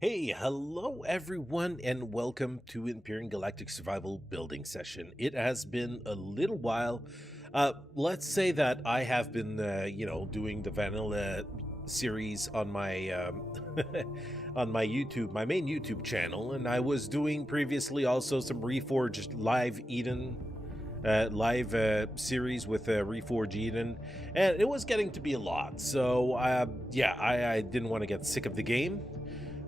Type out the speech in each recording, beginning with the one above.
Hey, hello everyone, and welcome to Imperial Galactic Survival Building Session. It has been a little while. Let's say that I have been, doing the vanilla series on my on my YouTube, my main YouTube channel, and I was doing previously also some Reforged live Eden. Live series with Reforged Eden, and it was getting to be a lot. So, I didn't want to get sick of the game.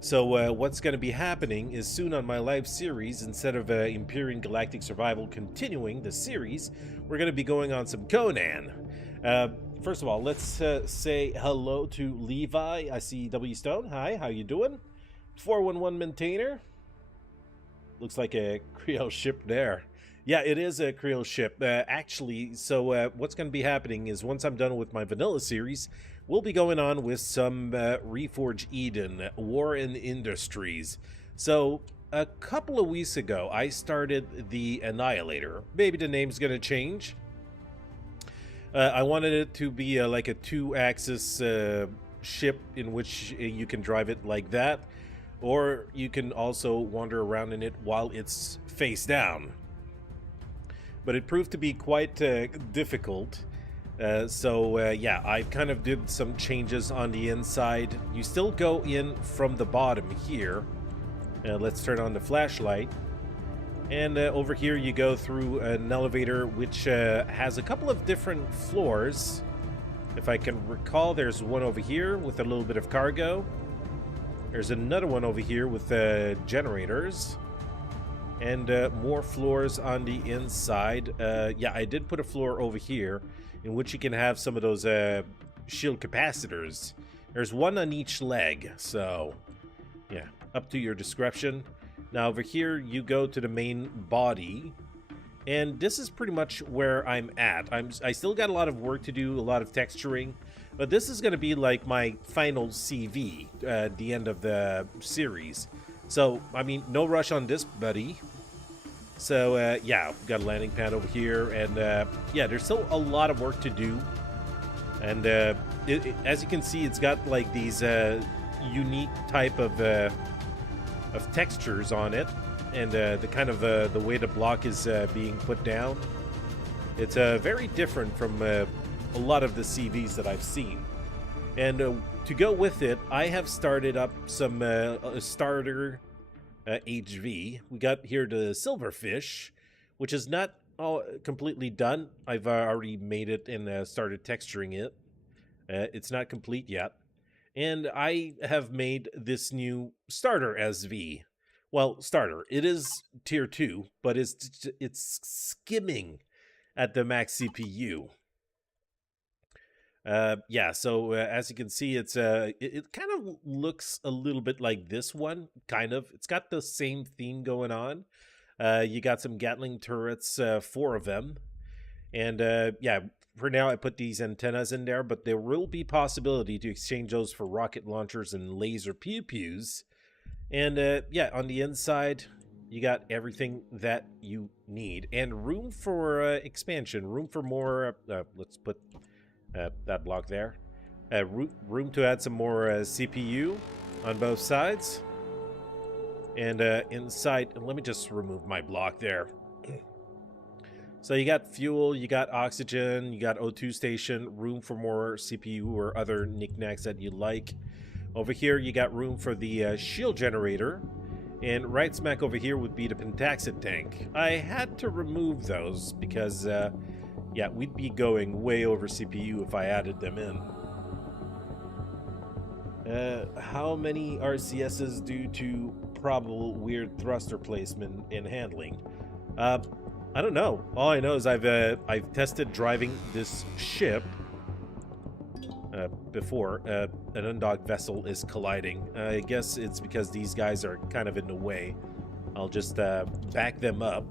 So what's going to be happening is soon on my live series, instead of Imperial Galactic Survival continuing the series, we're going to be going on some Conan. First of all, let's say hello to Levi. I see W Stone. Hi, how you doing? 411 maintainer. Looks like a Creole ship there. Yeah, it is a Creole ship. Actually, so what's going to be happening is once I'm done with my vanilla series, we'll be going on with some Reforged Eden, War in Industries. So a couple of weeks ago, I started the Annihilator. Maybe the name's going to change. I wanted it to be like a two-axis ship in which you can drive it like that, or you can also wander around in it while it's face down. But it proved to be quite difficult. Yeah, I kind of did some changes on the inside. You still go in from the bottom here. Let's turn on the flashlight. And over here you go through an elevator which has a couple of different floors. If I can recall, there's one over here with a little bit of cargo. There's another one over here with generators. And more floors on the inside. Yeah, I did put a floor over here in which you can have some of those shield capacitors. There's one on each leg, so yeah, up to your discretion. Now over here you go to the main body, and this is pretty much where I'm at. I still got a lot of work to do, a lot of texturing, but this is going to be like my final CV at the end of the series. So, I mean, no rush on this, buddy. So, yeah, we've got a landing pad over here, and, yeah, there's still a lot of work to do. And, as you can see, it's got, like, these, unique type of textures on it, and, the kind of, the way the block is, being put down. It's, very different from, a lot of the CVs that I've seen. And, to go with it, I have started up some starter HV. We got here the Silverfish, which is not completely done. I've already made it and started texturing it. It's not complete yet. And I have made this new starter SV. Well, starter. It is tier 2, but it's skimming at the max CPU. Yeah, so as you can see, it's it kind of looks a little bit like this one, kind of. It's got the same theme going on. You got some Gatling turrets, 4 of them. And yeah, for now I put these antennas in there, but there will be possibility to exchange those for rocket launchers and laser pew-pews. And yeah, on the inside, you got everything that you need. And room for expansion, room for more, let's put that block there. Room to add some more CPU on both sides. And inside, let me just remove my block there. So you got fuel, you got oxygen, you got O2 station, room for more CPU or other knickknacks that you like. Over here, you got room for the shield generator. And right smack over here would be the pentaxid tank. I had to remove those because yeah, we'd be going way over CPU if I added them in. How many RCSs due to probable weird thruster placement and handling? I don't know. All I know is I've tested driving this ship before an undocked vessel is colliding. I guess it's because these guys are kind of in the way. I'll just back them up.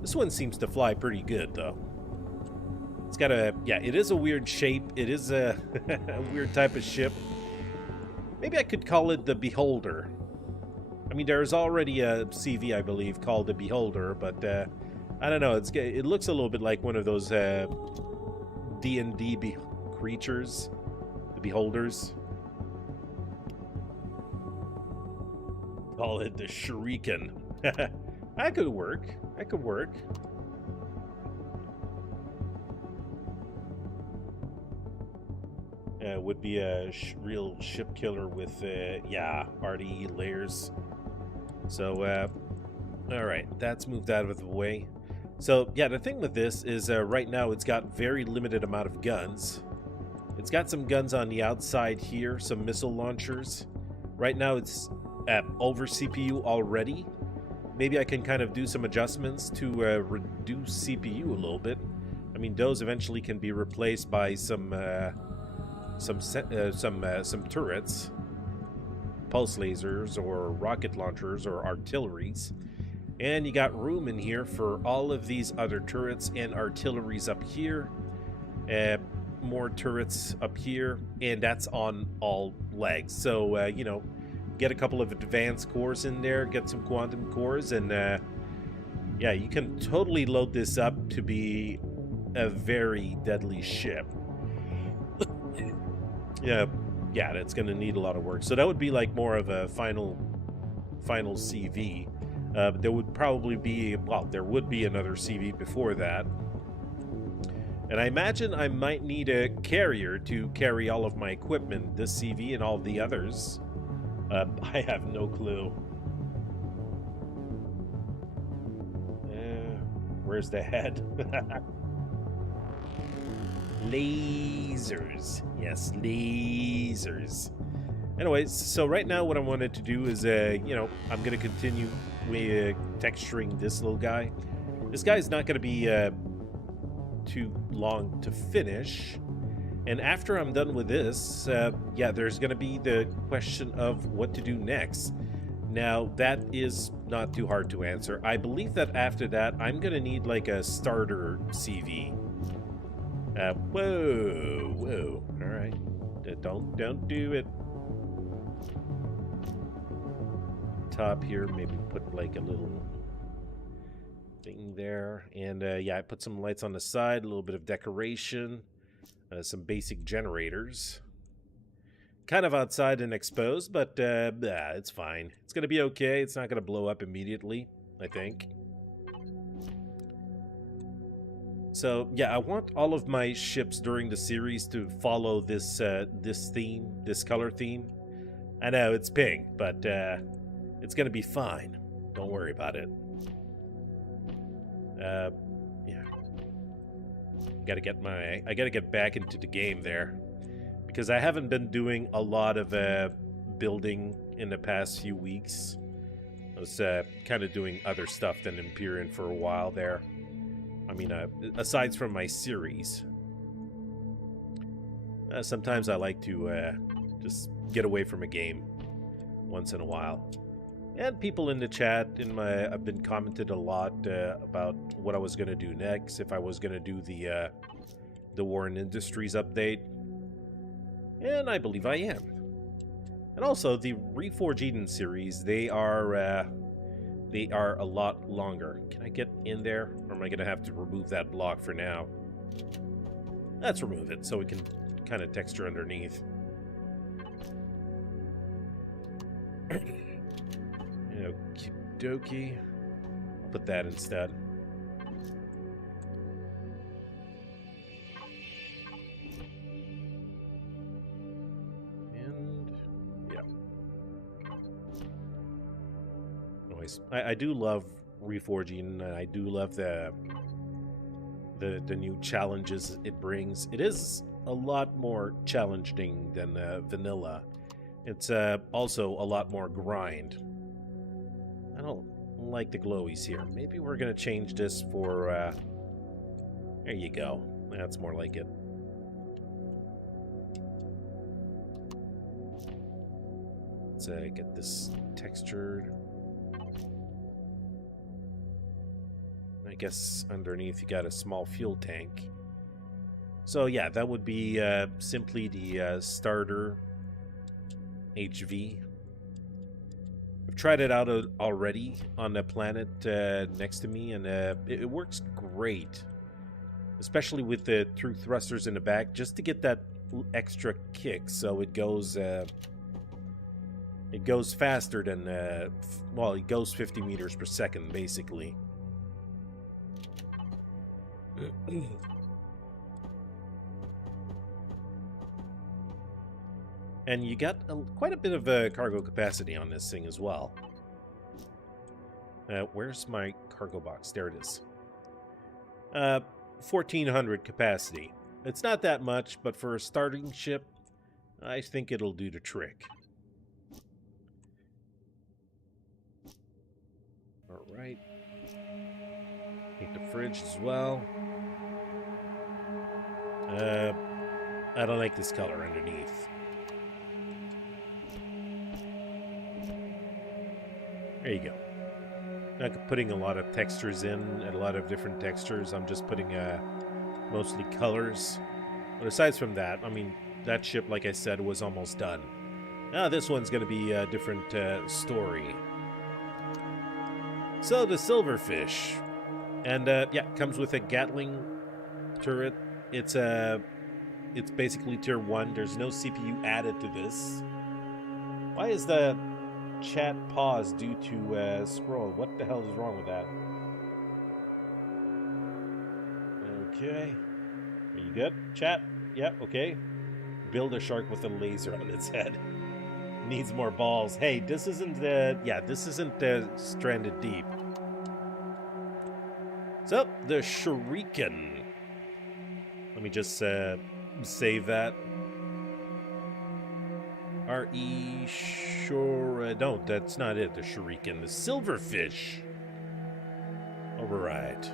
This one seems to fly pretty good, though. It's got a... yeah, it is a weird shape. It is a, a weird type of ship. Maybe I could call it the Beholder. I mean, there's already a CV, I believe, called the Beholder, but I don't know. It looks a little bit like one of those D&D creatures, the Beholders. Call it the shuriken. That could work. That could work. Would be a real ship killer with, yeah, RDE layers. So, all right, that's moved out of the way. So, yeah, the thing with this is right now it's got very limited amount of guns. It's got some guns on the outside here, some missile launchers. Right now it's over CPU already. Maybe I can kind of do some adjustments to reduce CPU a little bit. I mean, those eventually can be replaced by some turrets, pulse lasers, or rocket launchers, or artilleries. And you got room in here for all of these other turrets and artilleries up here. More turrets up here, and that's on all legs. So, you know, get a couple of advanced cores in there, get some quantum cores, and yeah, you can totally load this up to be a very deadly ship. Yeah, that's going to need a lot of work. So that would be like more of a final CV. There would probably be, well, there would be another CV before that. And I imagine I might need a carrier to carry all of my equipment, this CV and all of the others. I have no clue. Where's the head? Lasers. Yes, lasers. Anyways, so right now what I wanted to do is, you know, I'm going to continue with texturing this little guy. This guy's not going to be too long to finish. And after I'm done with this, yeah, there's going to be the question of what to do next. Now, that is not too hard to answer. I believe that after that, I'm going to need like a starter CV. Whoa. All right. Don't do it. Top here, maybe put like a little thing there. And yeah, I put some lights on the side, a little bit of decoration, some basic generators. Kind of outside and exposed, but it's fine. It's going to be okay. It's not going to blow up immediately, I think. So, yeah, I want all of my ships during the series to follow this this theme, this color theme. I know, it's pink, but it's going to be fine. Don't worry about it. Yeah. I gotta get back into the game there. Because I haven't been doing a lot of building in the past few weeks. I was kind of doing other stuff than Empyrean for a while there. I mean, aside from my series. Sometimes I like to just get away from a game once in a while. And people in the chat, I've been commented a lot about what I was going to do next, if I was going to do the Warren Industries update. And I believe I am. And also, the Reforged Eden series, they are a lot longer. Can I get in there? Or am I going to have to remove that block for now? Let's remove it so we can kind of texture underneath. Okie dokie. Put that instead. I do love Reforging, and I do love the new challenges it brings. It is a lot more challenging than vanilla. It's also a lot more grind. I don't like the glowies here. Maybe we're gonna change this for there you go. That's more like it. Let's get this textured. I guess underneath you got a small fuel tank. So yeah, that would be simply the starter HV. I've tried it out already on the planet next to me, and it works great. Especially with the through thrusters in the back, just to get that extra kick. So it goes It goes faster than, well, it goes 50 meters per second, basically. And you got quite a bit of cargo capacity on this thing as well. Where's my cargo box? There it is. 1,400 capacity. It's not that much, but for a starting ship, I think it'll do the trick. Alright. Take the fridge as well. I don't like this color underneath. There you go. Not putting a lot of textures in, and a lot of different textures. I'm just putting mostly colors. But aside from that, I mean, that ship, like I said, was almost done. Now this one's going to be a different story. So the Silverfish, and yeah, comes with a Gatling turret. It's basically tier 1. There's no CPU added to this. Why is the chat pause due to scroll? What the hell is wrong with that? Okay. Are you good? Chat? Yeah, okay. Build a shark with a laser on its head. Needs more balls. Hey, this isn't yeah, this isn't Stranded Deep. So, the Shuriken. Let me just save that. R.E. Sure, no, that's not it. The Shuriken. The Silverfish. Alright.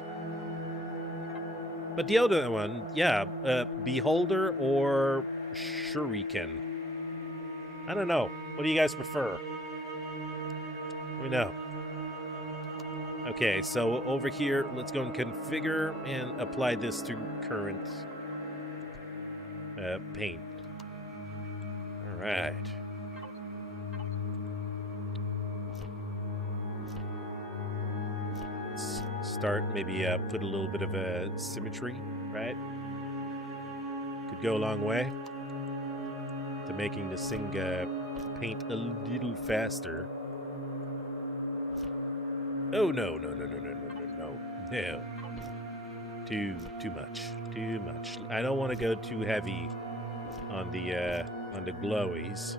But the other one, yeah, Beholder or Shuriken. I don't know. What do you guys prefer? Let me know. Okay, so over here, let's go and configure and apply this to current paint. Alright. Let's start, maybe put a little bit of a symmetry, right? Could go a long way to making this thing paint a little faster. Oh, no. Too much. I don't want to go too heavy on the glowies.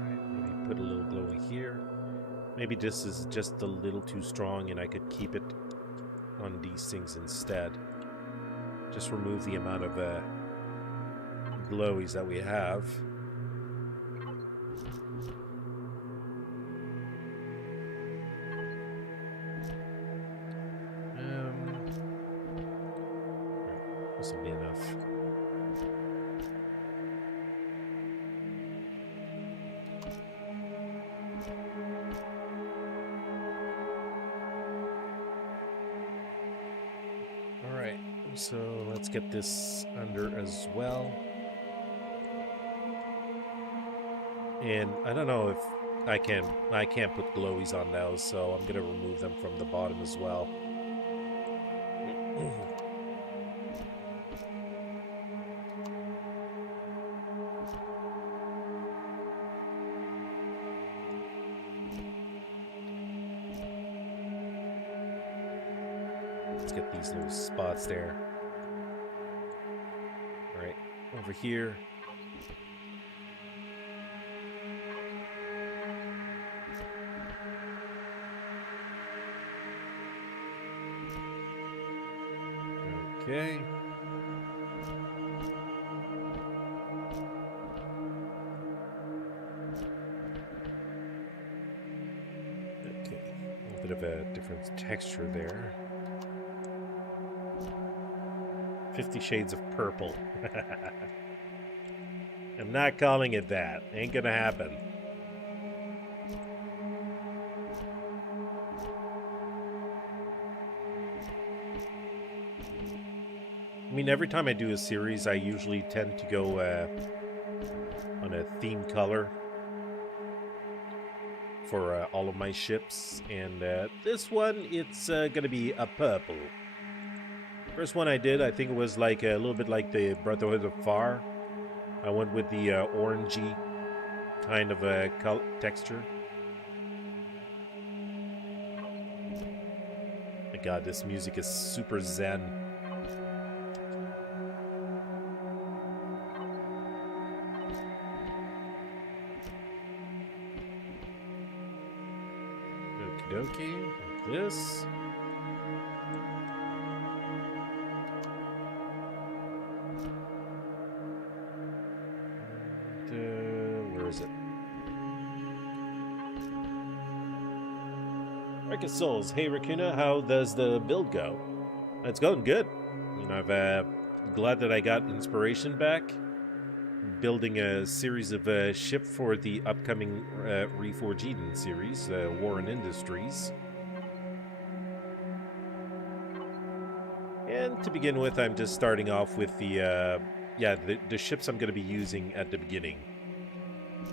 Right, maybe put a little glowy here. Maybe this is just a little too strong and I could keep it on these things instead. Just remove the amount of glowies that we have. This will be enough. Alright, so let's get this under as well. And I don't know if I can't put glowies on those, so I'm gonna remove them from the bottom as well. Let's get these little spots there. All right, over here. Okay. Okay, a little bit of a different texture there. 50 Shades of Purple. I'm not calling it that. Ain't gonna happen. I mean, every time I do a series, I usually tend to go on a theme color for all of my ships, and this one, it's gonna be a purple. First one I did, I think it was like a little bit like the Brotherhood of Far. I went with the orangey kind of a texture. My god, this music is super zen. Okie dokie, like this. Where is it? Marcus Souls, hey Rakoona, how does the build go? It's going good. You know, I'm glad that I got inspiration back. Building a series of ship for the upcoming Reforged series, Warren Industries. And to begin with, I'm just starting off with the ships I'm going to be using at the beginning.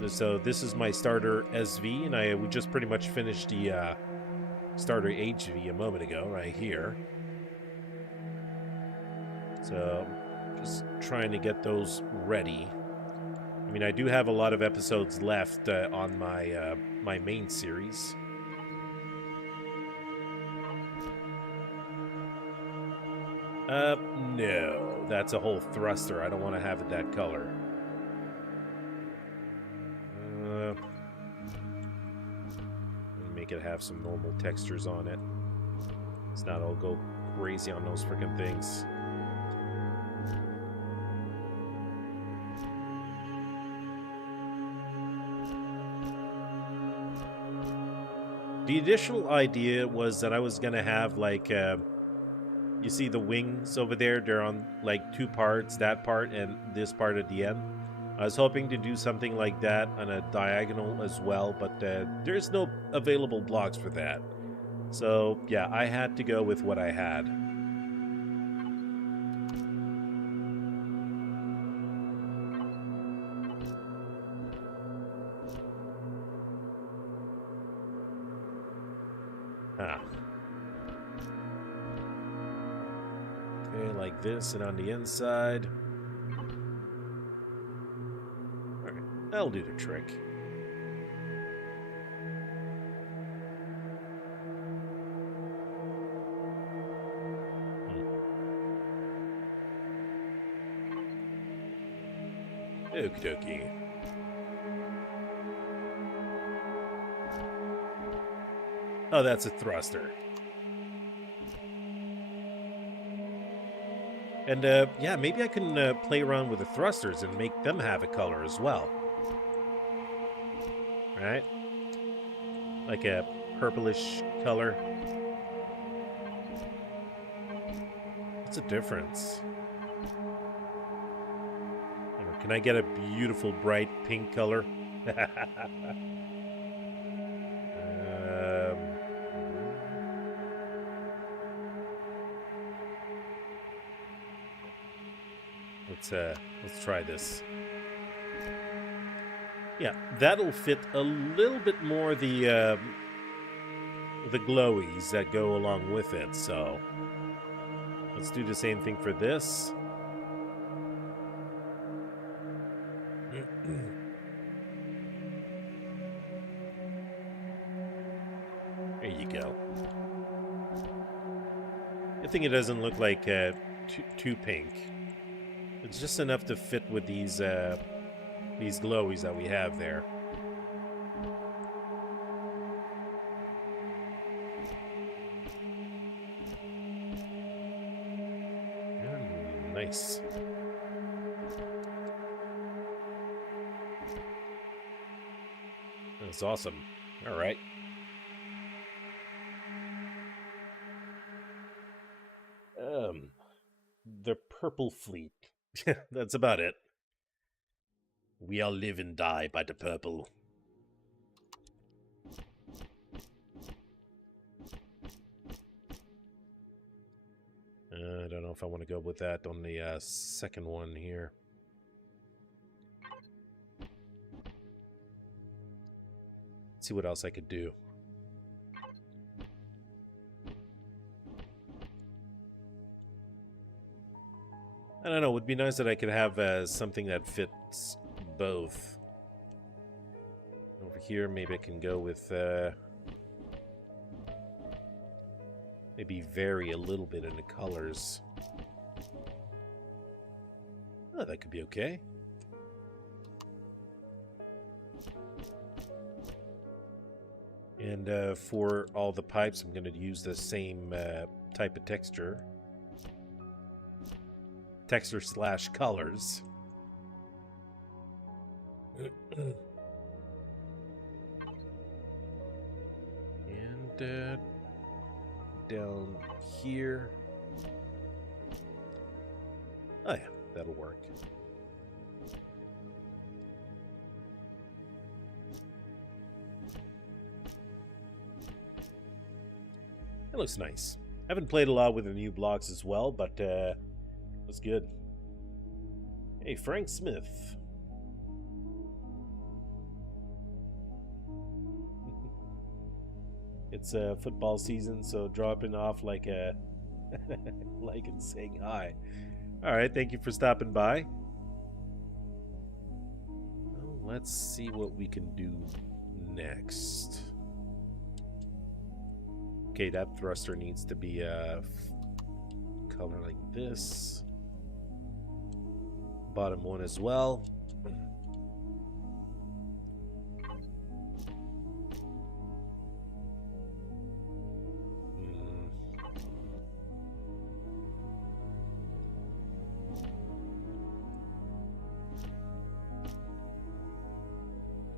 So this is my starter SV, and we just pretty much finished the starter HV a moment ago, right here. So just trying to get those ready. I mean, I do have a lot of episodes left on my my main series. No, that's a whole thruster. I don't want to have it that color. Make it have some normal textures on it. Let's not all go crazy on those freaking things. The additional idea was that I was gonna have like you see the wings over there, they're on like two parts, that part and this part at the end. I was hoping to do something like that on a diagonal as well, but there's no available blocks for that. So yeah, I had to go with what I had. Okay, like this, and on the inside. Alright, that'll do the trick. Okie dokie. Oh, that's a thruster. And, yeah, maybe I can play around with the thrusters and make them have a color as well. Right? Like a purplish color. What's the difference? Can I get a beautiful, bright pink color? Let's try this. Yeah, that'll fit a little bit more the glowies that go along with it. So let's do the same thing for this. There you go. I think it doesn't look like too pink. It's just enough to fit with these glowies that we have there. Nice. That's awesome. All right. The Purple Fleet. That's about it. We all live and die by the purple. I don't know if I want to go with that on the second one here. Let's see what else I could do. I don't know. It would be nice that I could have something that fits both. Over here, maybe I can go with... maybe vary a little bit in the colors. Oh, that could be okay. And for all the pipes, I'm going to use the same type of texture. Texture slash colors. And down here. Oh yeah, that'll work. That looks nice. I haven't played a lot with the new blocks as well, but that's good. Hey, Frank Smith. It's football season, so dropping off like a like and saying hi. All right, thank you for stopping by. Well, let's see what we can do next. Okay, that thruster needs to be a color like this. Bottom one as well.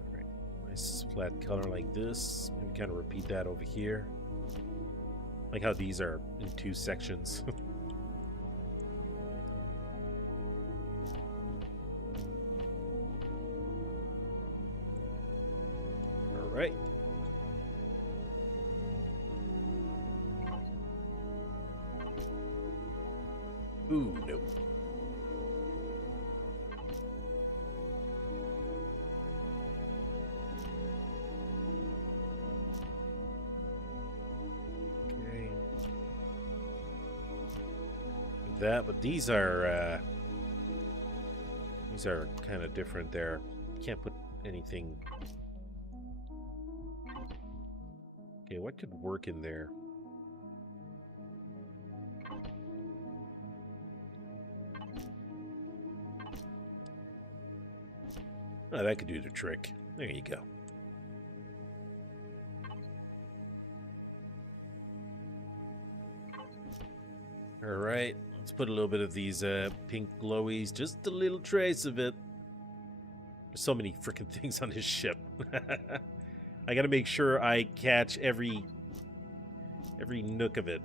Alright, nice flat color like this. And kind of repeat that over here. Like how these are in two sections. Alright. Ooh, nope. Okay. That, but these are kind of different there. Can't put anything. Okay, what could work in there? Oh, that could do the trick. There you go. All right, let's put a little bit of these pink glowies, just a little trace of it. There's so many freaking things on this ship. I gotta make sure I catch every nook of it.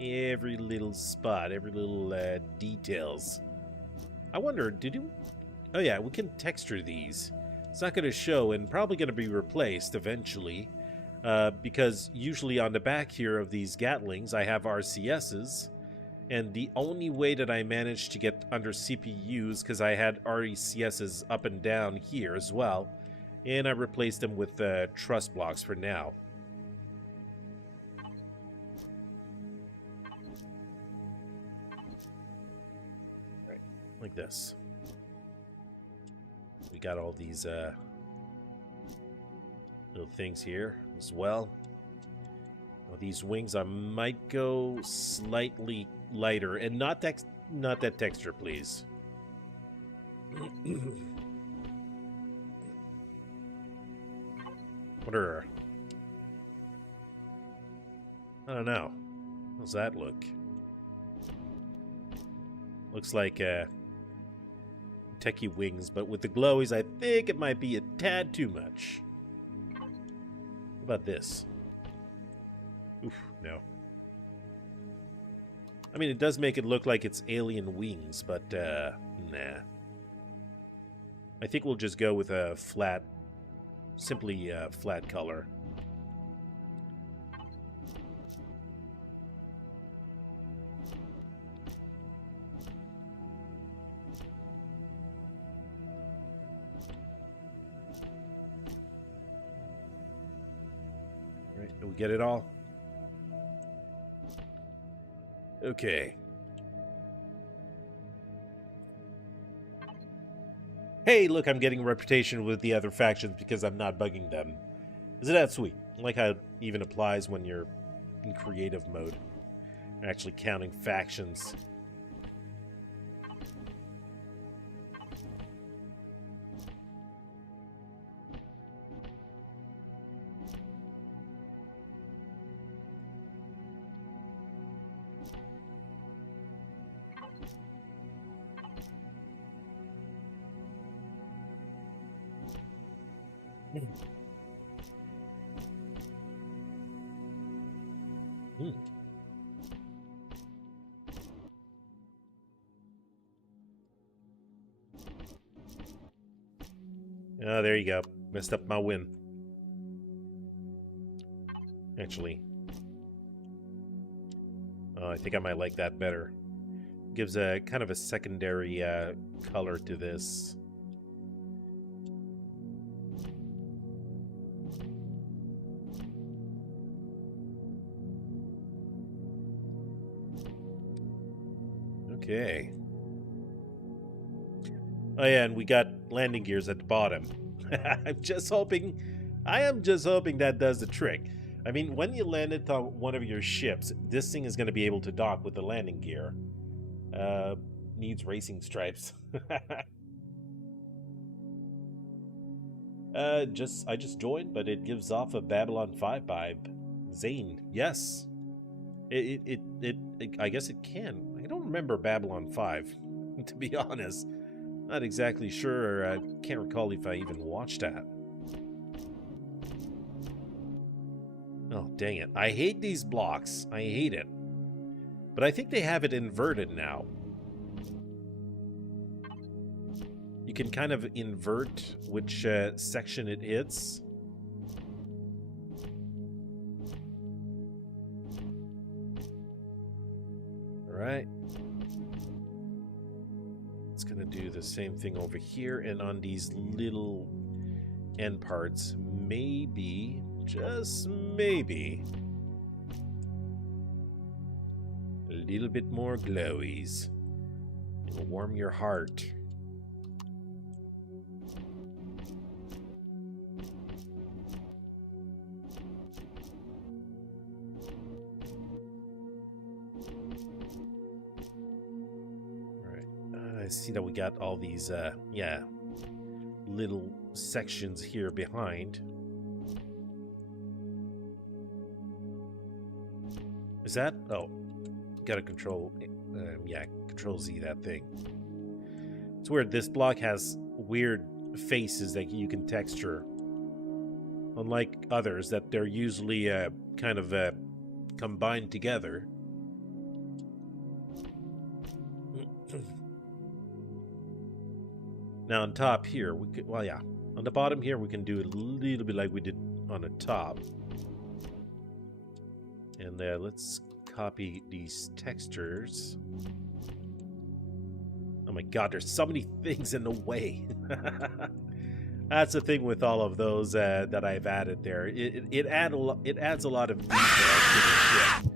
Every little spot, every little details. I wonder, did you... Oh yeah, we can texture these. It's not going to show and probably going to be replaced eventually. Because usually on the back here of these Gatlings, I have RCSs. And the only way that I managed to get under CPUs, because I had RCSs up and down here as well. And I replaced them with truss blocks for now. Right, like this. We got all these little things here as well. Now these wings, I might go slightly lighter, and not that texture, please. What are... I don't know. How's that look? Looks like techie wings, but with the glowies, I think it might be a tad too much. How about this? Oof, no. I mean, it does make it look like it's alien wings, but, nah. I think we'll just go with a flat, simply flat color. Did we get it all? Okay. Hey, look, I'm getting a reputation with the other factions because I'm not bugging them. Isn't that sweet? I like how it even applies when you're in creative mode. Actually counting factions. Hmm. Oh, there you go. Messed up my win. Actually. Oh, I think I might like that better. Gives a kind of a secondary color to this. Okay. Oh yeah, and we got landing gears at the bottom. I am just hoping that does the trick. I mean, when you land it on one of your ships, this thing is going to be able to dock with the landing gear. Needs racing stripes. I just joined, but it gives off a Babylon 5 vibe. Zane, yes. I guess it can. I don't remember Babylon 5, to be honest. Not exactly sure. I can't recall if I even watched that. Oh, dang it. I hate these blocks. I hate it. But I think they have it inverted now. You can kind of invert which section it hits. Alright. It's going to do the same thing over here. And on these little end parts, maybe, just maybe, a little bit more glowies. It'll warm your heart. I see that we got all these, yeah, little sections here behind. Is that? Oh, gotta control, yeah, control Z that thing. It's weird. This block has weird faces that you can texture. Unlike others that they're usually kind of combined together. Now on top here, we could, well, yeah, on the bottom here we can do it a little bit like we did on the top. And let's copy these textures. Oh my god, there's so many things in the way. That's the thing with all of those that I've added there. It adds a lot of detail to the ship.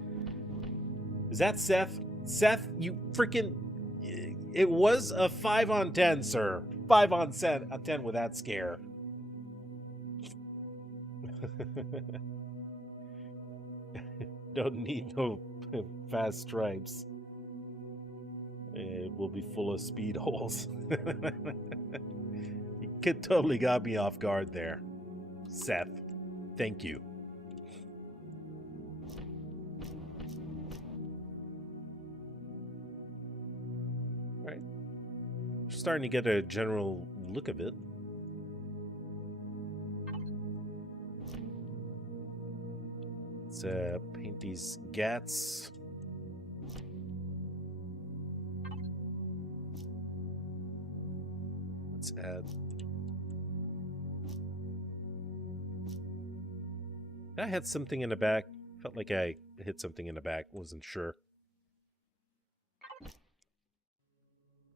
Is that Seth? Seth, you freaking... It was a 5 on 10, sir. 5 on 10 with that scare. Don't need no fast stripes. It will be full of speed holes. You could totally got me off guard there, Seth. Thank you. All right. Starting to get a general look of it. Let's paint these gats. Let's add. I had something in the back. Felt like I hit something in the back. Wasn't sure.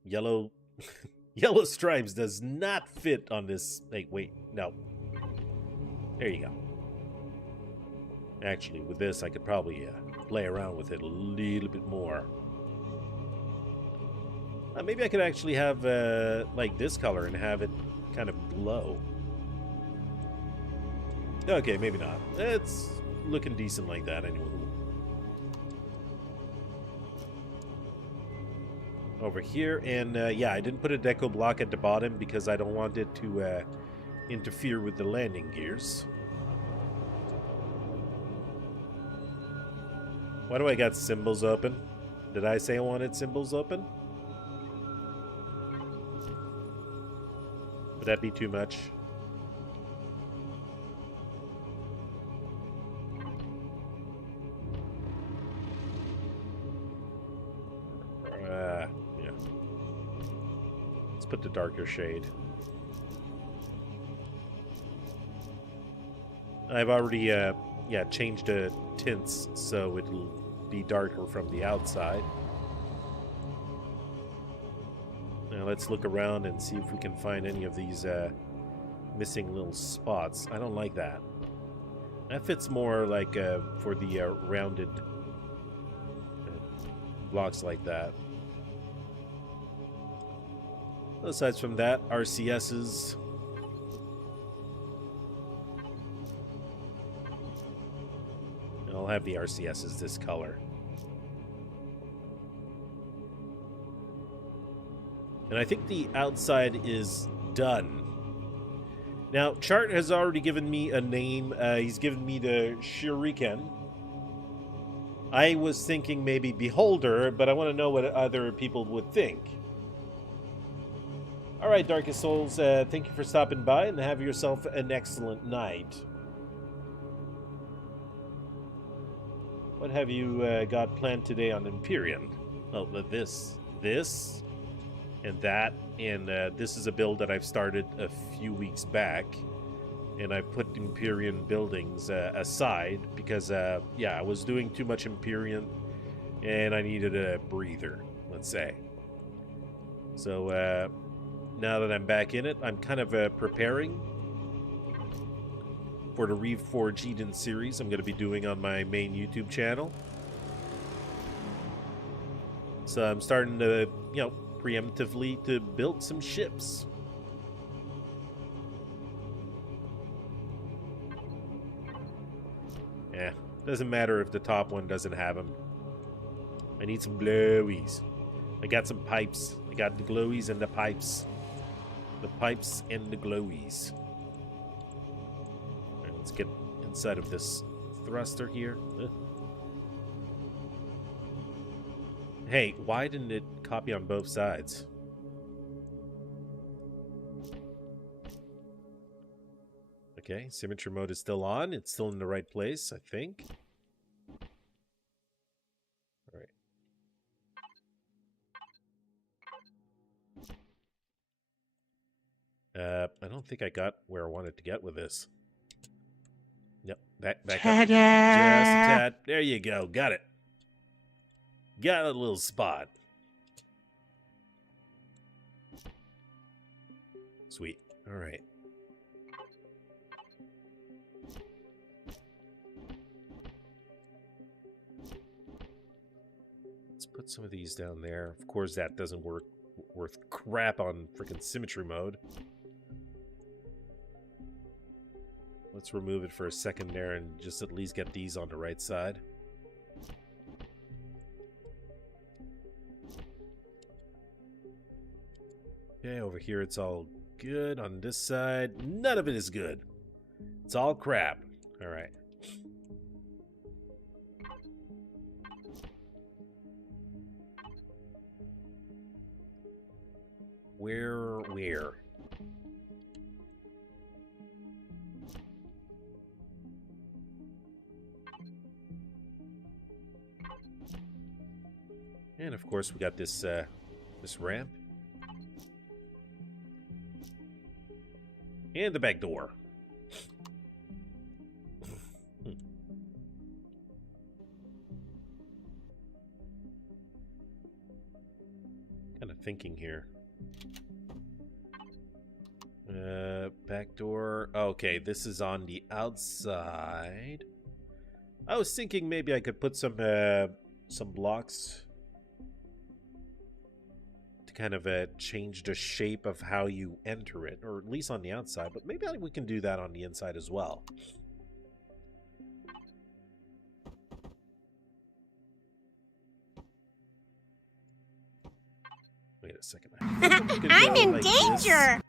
Yellow yellow stripes does not fit on this. Wait, no. There you go. Actually, with this, I could probably play around with it a little bit more. Maybe I could actually have like this color and have it kind of glow. Okay, maybe not. It's looking decent like that anyway. Over here, and yeah, I didn't put a deco block at the bottom because I don't want it to interfere with the landing gears. Why do I got symbols open? Did I say I wanted symbols open? Would that be too much? Yeah. Let's put the darker shade. I've already, yeah, changed the tints so it'll be darker from the outside. Now let's look around and see if we can find any of these missing little spots. I don't like that. That fits more like for the rounded blocks like that. Aside from that, RCSs. I'll have the RCSs this color. And I think the outside is done. Now, Chart has already given me a name. He's given me the Shuriken. I was thinking maybe Beholder, but I want to know what other people would think. All right, Darkest Souls, thank you for stopping by, and have yourself an excellent night. What have you got planned today on Empyrean? Oh, this, and that, and this is a build that I've started a few weeks back, and I put Empyrean buildings aside because, yeah, I was doing too much Empyrean, and I needed a breather, let's say. So, now that I'm back in it, I'm kind of preparing for the Reforged Eden series I'm going to be doing on my main YouTube channel. So I'm starting to, you know, preemptively to build some ships. Yeah, doesn't matter if the top one doesn't have them. I need some glowies. I got some pipes. I got the glowies and the pipes. The pipes and the glowies. All right, let's get inside of this thruster here. Hey, why didn't it copy on both sides? Okay, symmetry mode is still on. It's still in the right place, I think. All right. I don't think I got where I wanted to get with this. Yep, back up. Just a tad. There you go. Got it. Got a little spot. Sweet. All right. Let's put some of these down there. Of course, that doesn't work worth crap on freaking symmetry mode. Let's remove it for a second there and just at least get these on the right side. Okay, over here it's all good. On this side, none of it is good. It's all crap. All right. Where? And of course we got this this ramp. And the back door. Kind of thinking here. Back door. Okay, this is on the outside. I was thinking maybe I could put some blocks to kind of change the shape of how you enter it, or at least on the outside, but maybe we can do that on the inside as well. Wait a second. I'm in danger!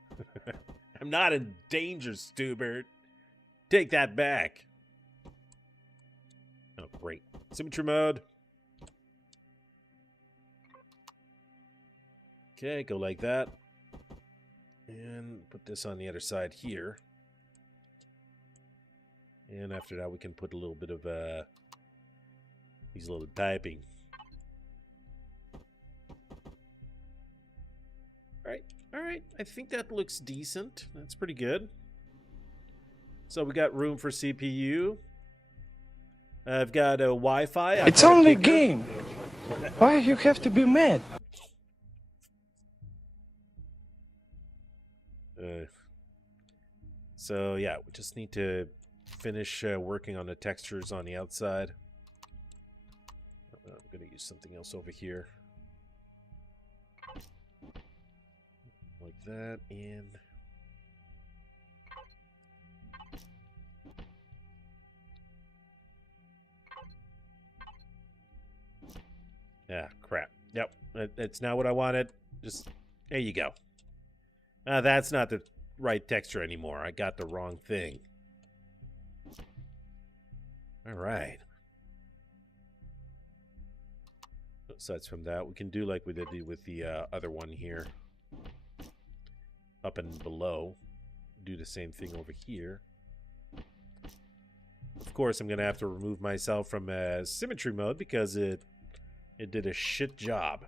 I'm not in danger, Stubert. Take that back. Oh, great. Symmetry mode. Okay, go like that. And put this on the other side here. And after that, we can put a little bit of these little piping. All right. I think that looks decent. That's pretty good. So we got room for CPU. I've got a Wi-Fi. It's only a game. Why you have to be mad? So yeah, we just need to finish working on the textures on the outside. I'm going to use something else over here. Like that, and ah, crap. Yep, it's not what I wanted. Just, there you go. That's not the right texture anymore. I got the wrong thing. All right. Aside from that, we can do like we did with the other one here. Up and below. Do the same thing over here. Of course, I'm going to have to remove myself from symmetry mode because it did a shit job.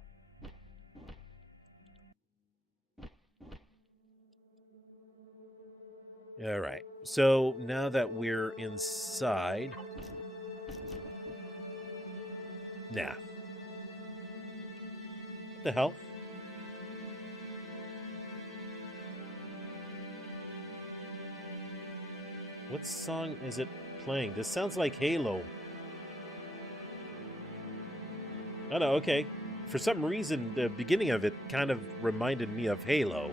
All right. So now that we're inside. Nah. What the hell? What song is it playing? This sounds like Halo. Oh no, okay. For some reason, the beginning of it kind of reminded me of Halo.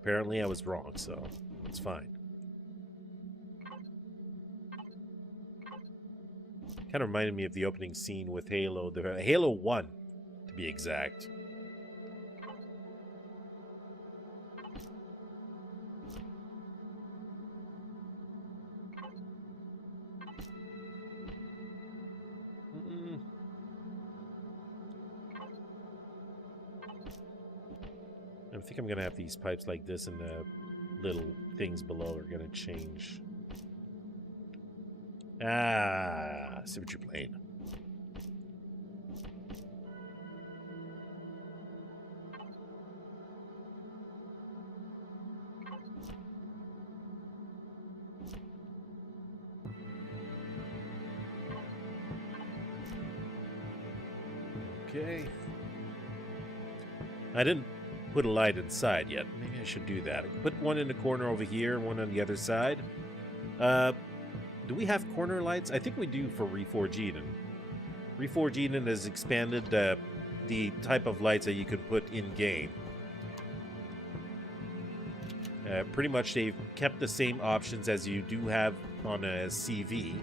Apparently I was wrong, so it's fine. Kind of reminded me of the opening scene with Halo, the Halo 1. Be exact. I think I'm gonna have these pipes like this, and the little things below are gonna change. Ah, symmetry plane. Okay. I didn't put a light inside yet. Maybe I should do that. I can put one in the corner over here, one on the other side. Do we have corner lights? I think we do for Reforged Eden. Reforged Eden has expanded the type of lights that you can put in-game. Pretty much they've kept the same options as you do have on a CV.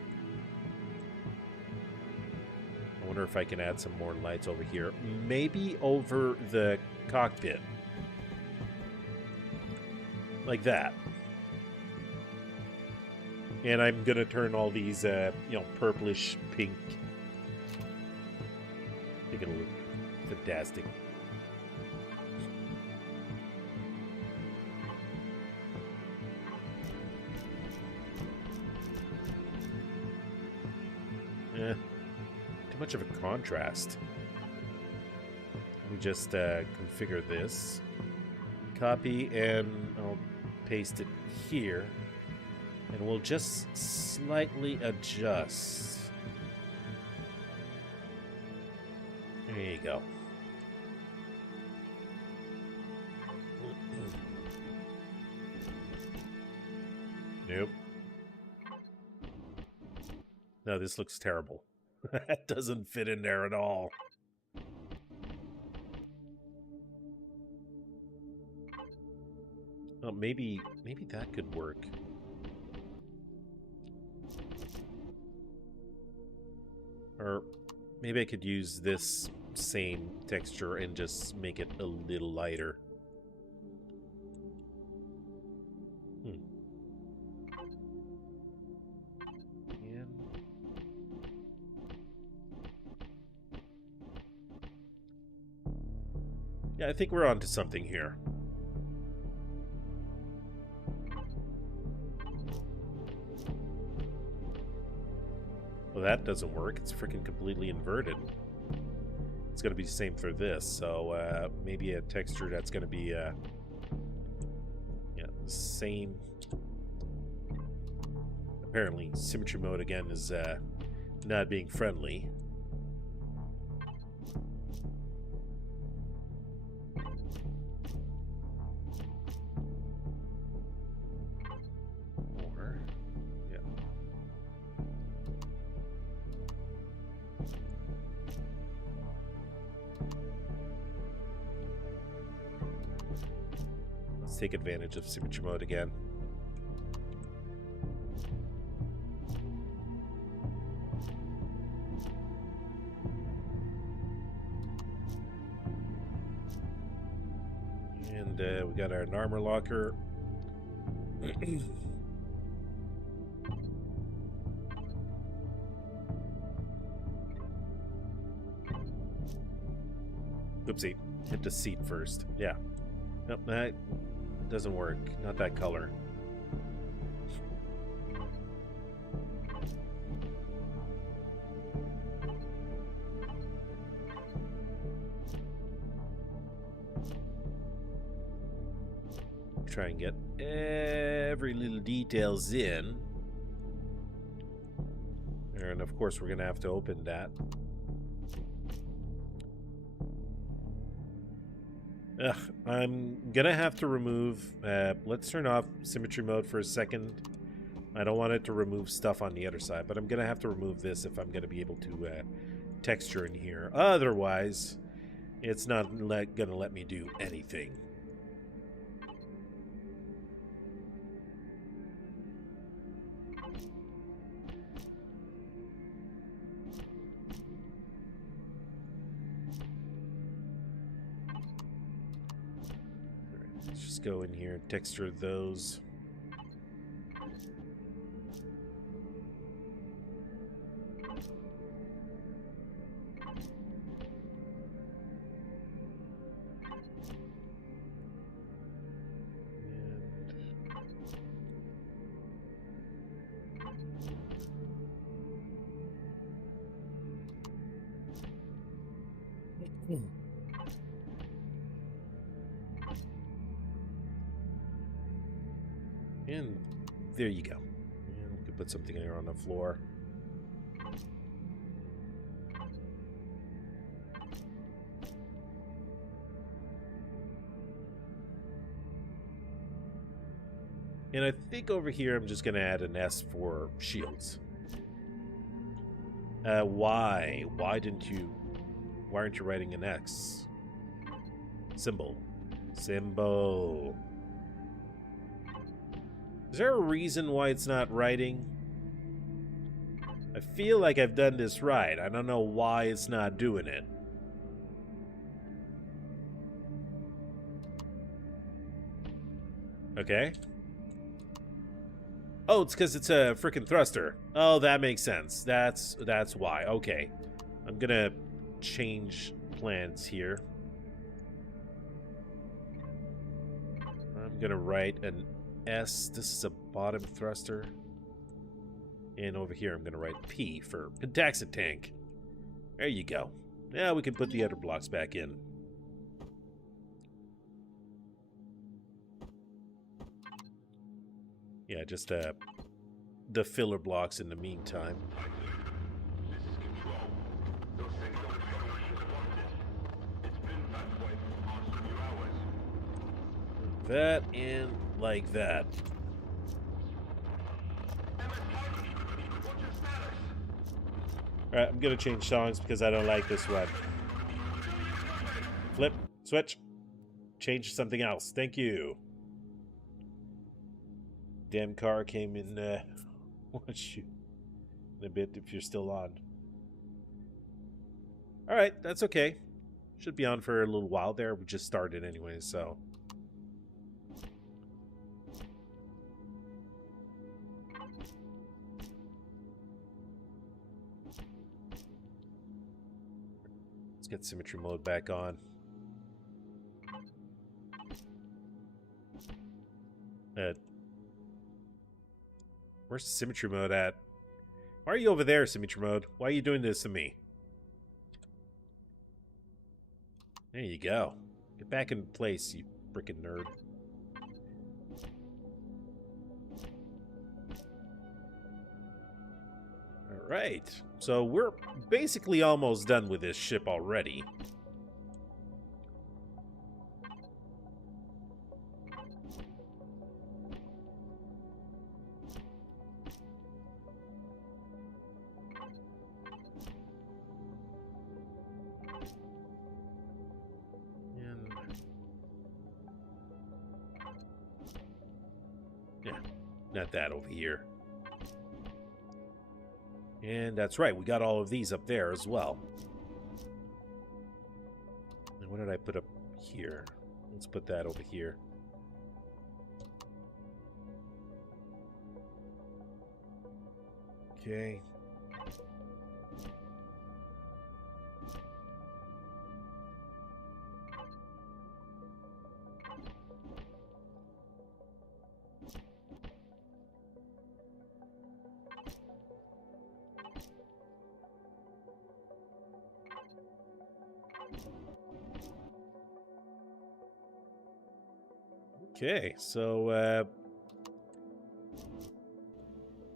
I wonder if I can add some more lights over here. Maybe over the cockpit. Like that. And I'm going to turn all these, purplish pink. I think it'll look fantastic. Too much of a contrast. Let me just configure this. Copy, and I'll paste it here. And we'll just slightly adjust. There you go. Nope. No, this looks terrible. That doesn't fit in there at all. Oh, maybe that could work. Or maybe I could use this same texture and just make it a little lighter. Yeah, I think we're onto something here. Well, that doesn't work. It's freaking completely inverted. It's going to be the same for this, so maybe a texture that's going to be yeah, the same. Apparently, symmetry mode again is not being friendly. Take advantage of symmetry mode again. And we got our armor locker. Oopsie, hit the seat first. Yeah. Nope, that doesn't work. Not that color. Try and get every little details in. And of course we're gonna have to open that. Ugh, I'm gonna have to remove, let's turn off symmetry mode for a second. I don't want it to remove stuff on the other side, but I'm gonna have to remove this if I'm gonna be able to texture in here. Otherwise, it's not gonna let me do anything. Go in here and texture those. And there you go. And we could put something here on the floor. And I think over here I'm just going to add an S for shields. Why? Why aren't you writing an X? Symbol. Symbol. Is there a reason why it's not writing? I feel like I've done this right. I don't know why it's not doing it. Okay. Oh, it's because it's a frickin' thruster. Oh, that makes sense. That's why. Okay. I'm gonna change plans here. I'm gonna write an S. This is a bottom thruster. And over here I'm gonna write P for Pentaxid tank. There you go. Now we can put the other blocks back in. Yeah, just the filler blocks in the meantime. That and like that. Alright, I'm gonna change songs because I don't like this one. Flip, switch, change something else. Thank you. Damn car came in, watch you in a bit if you're still on. Alright, that's okay. Should be on for a little while there. We just started anyway, so. Let's get symmetry mode back on. Where's the symmetry mode at? Why are you over there, symmetry mode? Why are you doing this to me? There you go. Get back in place, you frickin' nerd. Alright. So we're basically almost done with this ship already. Not that over here. And that's right, we got all of these up there as well. And what did I put up here? Let's put that over here. Okay. Okay, so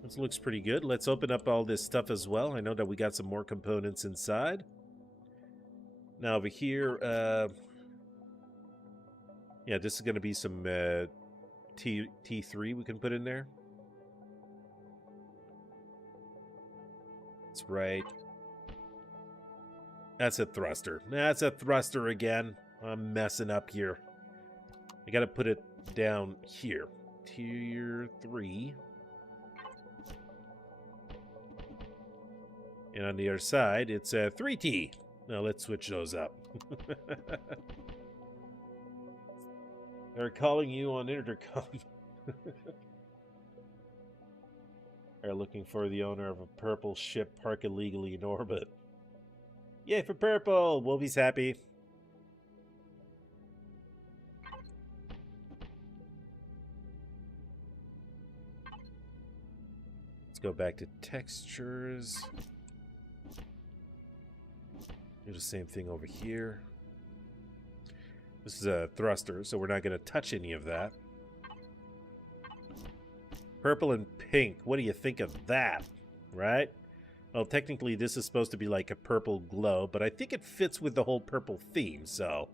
this looks pretty good. Let's open up all this stuff as well. I know that we got some more components inside. Now over here, yeah, this is going to be some T3 we can put in there. That's right. That's a thruster. That's a thruster again. I'm messing up here. I gotta put it down here. Tier 3. And on the other side, it's a 3T. Now let's switch those up. They're calling you on intercom. They're looking for the owner of a purple ship parked illegally in orbit. Yay for purple! Wolfie's happy. Let's go back to textures. Do the same thing over here. This is a thruster, so we're not going to touch any of that. Purple and pink. What do you think of that? Right? Well, technically this is supposed to be like a purple glow, but I think it fits with the whole purple theme, so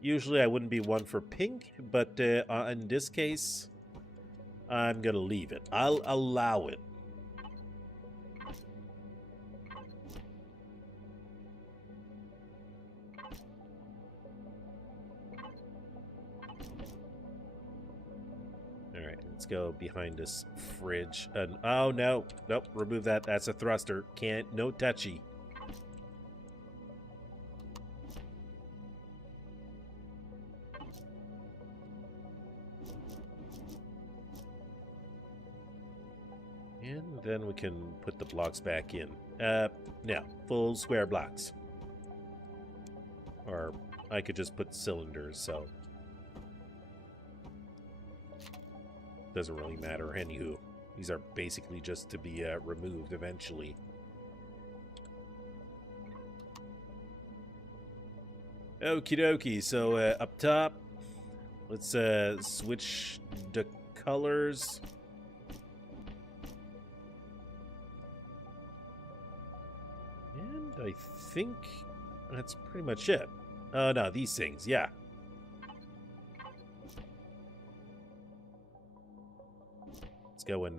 usually I wouldn't be one for pink, but in this case, I'm going to leave it. I'll allow it. Let's go behind this fridge. And oh no, nope, remove that. That's a thruster. Can't, no touchy. And then we can put the blocks back in. Now, full square blocks. Or I could just put cylinders, so. Doesn't really matter, anywho. These are basically just to be removed eventually. Okie dokie, so up top, let's switch the colors. And I think that's pretty much it. Oh no, these things, yeah. Go and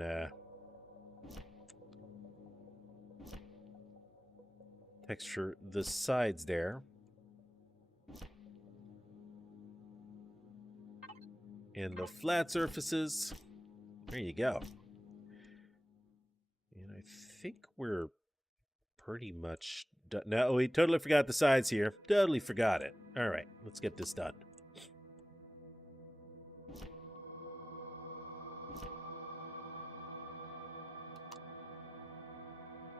texture the sides there. And the flat surfaces. There you go. And I think we're pretty much done. No, we totally forgot the sides here. Totally forgot it. All right, let's get this done.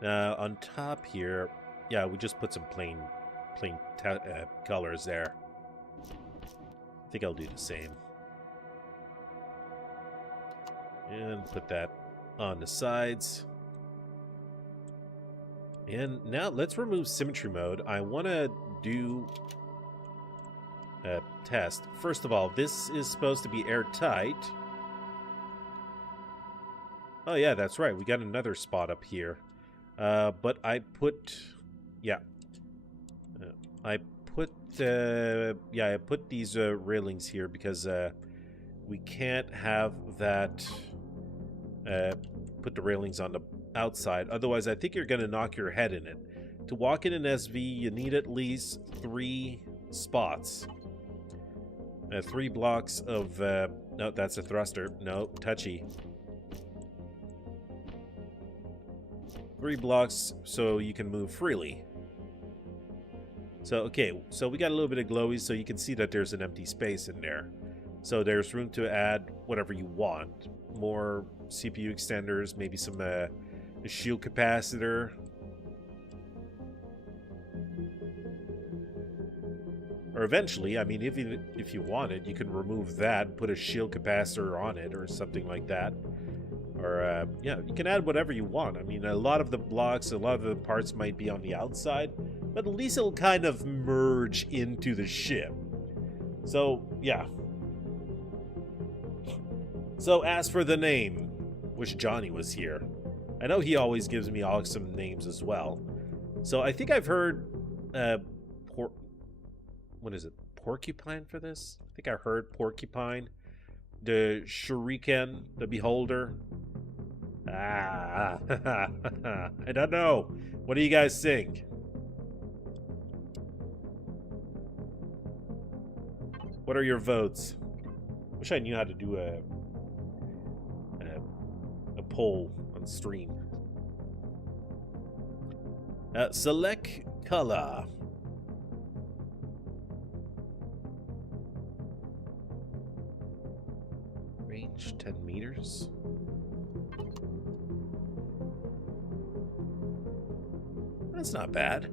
On top here, yeah, we just put some plain colors there. I think I'll do the same. And put that on the sides. And now let's remove symmetry mode. I want to do a test. First of all, this is supposed to be airtight. Oh yeah, that's right. We got another spot up here. But I put, yeah, I put these railings here because we can't have that. Put the railings on the outside. Otherwise, I think you're going to knock your head in it. To walk in an SV, you need at least 3 spots. 3 blocks of... no, that's a thruster. No, touchy. 3 blocks so you can move freely. So, okay, so we got a little bit of glowies, so you can see that there's an empty space in there. So there's room to add whatever you want. More CPU extenders, maybe some a shield capacitor. Or eventually, I mean, if you wanted, you can remove that, put a shield capacitor on it or something like that. Or, yeah, you can add whatever you want. I mean, a lot of the blocks, a lot of the parts might be on the outside, but at least it'll kind of merge into the ship. So, yeah. So, as for the name, wish Johnny was here. I know he always gives me awesome names as well. So, I think I've heard, what is it? Porcupine for this? I think I heard Porcupine. The Shuriken, the Beholder. Ah, I don't know. What do you guys think? What are your votes? Wish I knew how to do a poll on stream. Select color. Range 10 meters. That's not bad.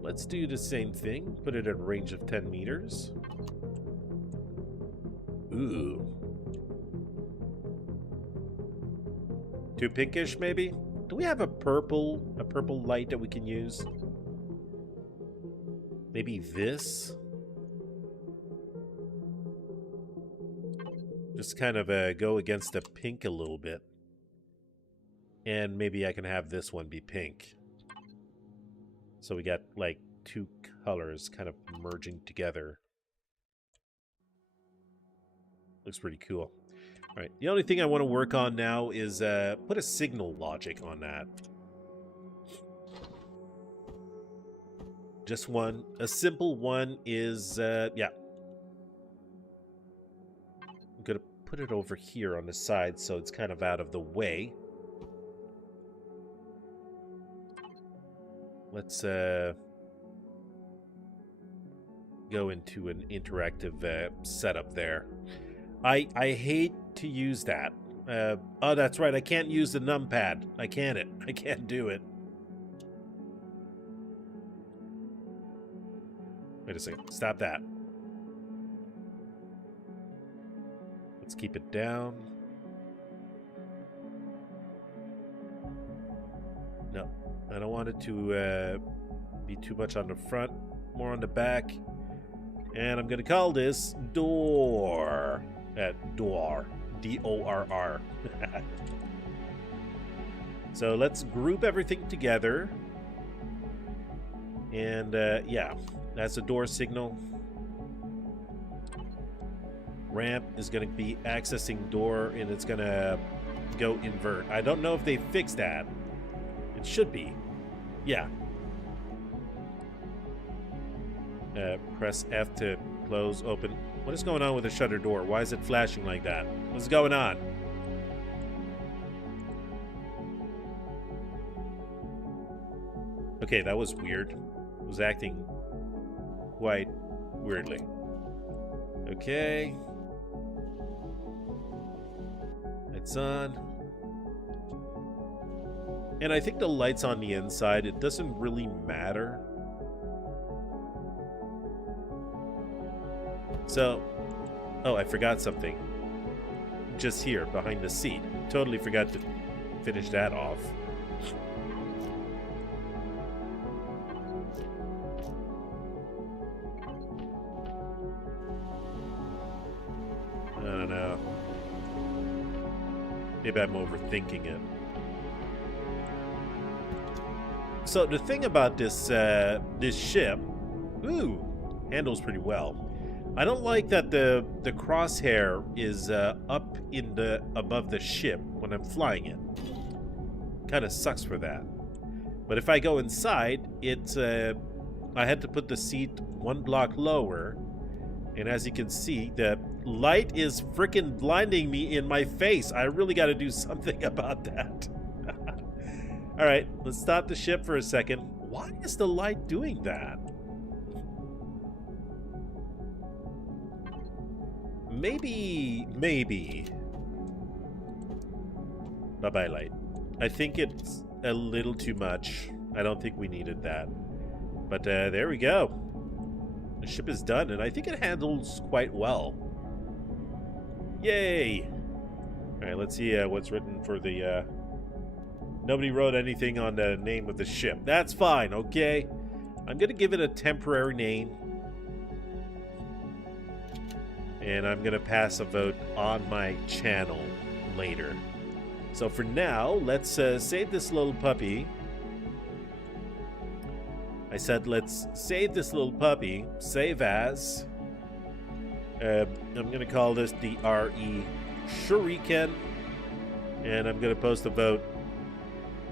Let's do the same thing. Put it at a range of 10 meters. Ooh. Too pinkish, maybe? Do we have a purple light that we can use? Maybe this? Just kind of go against the pink a little bit. And maybe I can have this one be pink. So we got like 2 colors kind of merging together. Looks pretty cool. All right, the only thing I want to work on now is put a signal logic on that. Just one. A simple one is, yeah. I'm going to put it over here on the side so it's kind of out of the way. Let's go into an interactive setup there. I hate to use that. Oh, that's right. I can't use the numpad. I can't do it. Wait a second. Stop that. Let's keep it down. No, I don't want it to be too much on the front, more on the back. And I'm going to call this door. Door. D-O-R-R. So let's group everything together. And yeah, that's a door signal. Ramp is going to be accessing door, and it's going to go invert. I don't know if they fixed that. It should be. Yeah. Press F to close, open. What is going on with the shutter door? Why is it flashing like that? What's going on? Okay, that was weird. It was acting quite weirdly. Okay. It's on. And I think the light's on the inside. It doesn't really matter. So, oh, I forgot something. Just here, behind the seat. Totally forgot to finish that off. I don't know. Maybe I'm overthinking it. So the thing about this this ship, ooh, handles pretty well. I don't like that the crosshair is up in the above the ship when I'm flying it. Kind of sucks for that. But if I go inside, it's I had to put the seat one block lower, and as you can see, the light is freaking blinding me in my face. I really got to do something about that. All right, let's stop the ship for a second. Why is the light doing that? Maybe. Bye-bye, light. I think it's a little too much. I don't think we needed that. But there we go. The ship is done, and I think it handles quite well. Yay! All right, let's see what's written for the... Nobody wrote anything on the name of the ship. That's fine, okay? I'm going to give it a temporary name. And I'm going to pass a vote on my channel later. So for now, let's save this little puppy. I said let's save this little puppy. Save as. I'm going to call this the RE Shuriken. And I'm going to post a vote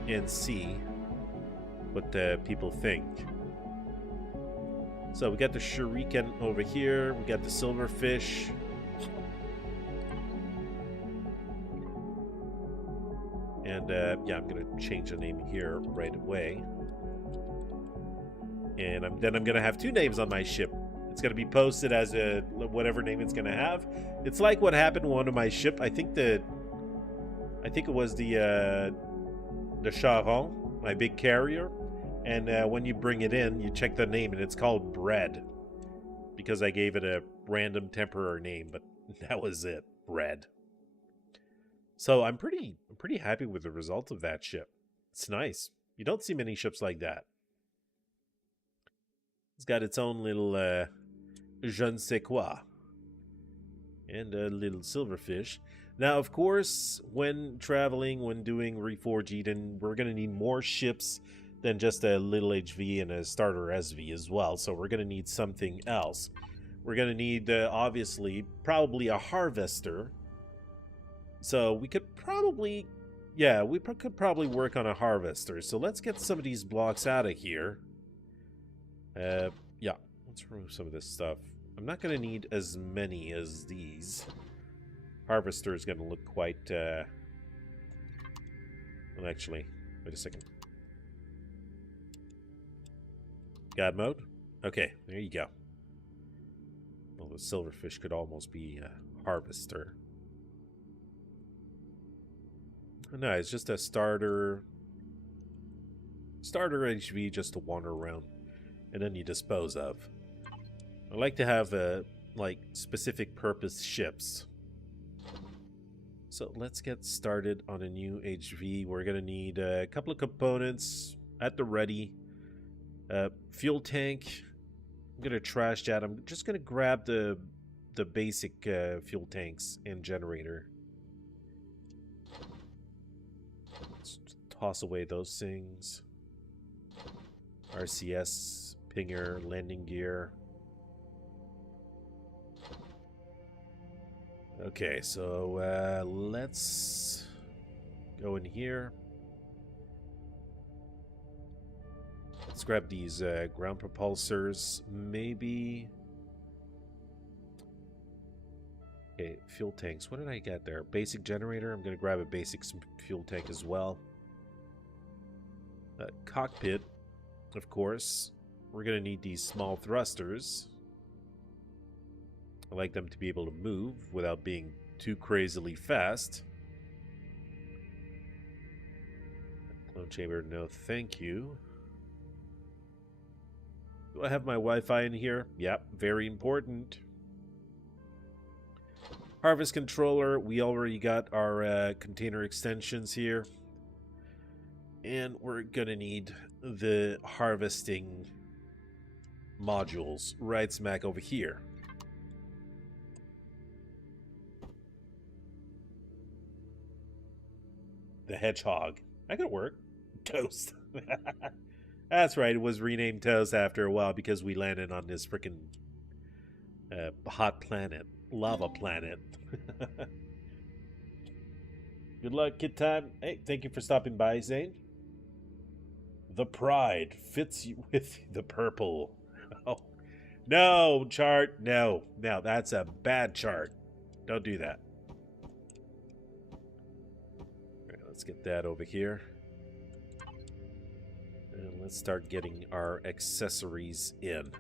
and see what the people think. So we got the Shuriken over here. We got the Silverfish. And yeah, I'm gonna change the name here right away. And then I'm gonna have two names on my ship. It's gonna be posted as a whatever name it's gonna have. It's like what happened to one of my ship. I think it was the Charon, my big carrier. And when you bring it in, you check the name, and it's called Bread. Because I gave it a random temporary name, but that was it. Bread. So I'm pretty happy with the result of that ship. It's nice. You don't see many ships like that. It's got its own little je ne sais quoi. And a little silverfish. Now, of course, when traveling, when doing Reforged, and we're going to need more ships than just a little HV and a starter SV as well. So we're going to need something else. We're going to need, obviously, probably a harvester. So we could probably, yeah, we could probably work on a harvester. So let's get some of these blocks out of here. Yeah, let's remove some of this stuff. I'm not going to need as many as these. Harvester is going to look quite, well, actually, wait a second. God mode? Okay, there you go. Well, the silverfish could almost be a harvester. No, it's just a starter HV just to wander around, and then you dispose of. I like to have like specific purpose ships. So let's get started on a new HV. We're gonna need a couple of components at the ready. Fuel tank. I'm gonna trash that. I'm just gonna grab the basic fuel tanks and generator. Let's toss away those things. RCS, pinger, landing gear. Okay, so let's go in here. Let's grab these ground propulsors. Maybe... Okay, fuel tanks. What did I get there? Basic generator. I'm going to grab a basic fuel tank as well. Cockpit, of course. We're going to need these small thrusters. I like them to be able to move without being too crazily fast. Clone chamber, no thank you. Do I have my Wi-Fi in here? Yep, very important. Harvest controller, we already got our container extensions here. And we're gonna need the harvesting modules right smack over here. The hedgehog. That could work. Toast. That's right, it was renamed Toast after a while because we landed on this freaking hot planet. Lava planet. Good luck, Kid Time. Hey, thank you for stopping by, Zane. The pride fits you with the purple. Oh, no, chart. No, that's a bad chart. Don't do that. All right, let's get that over here. And let's start getting our accessories in.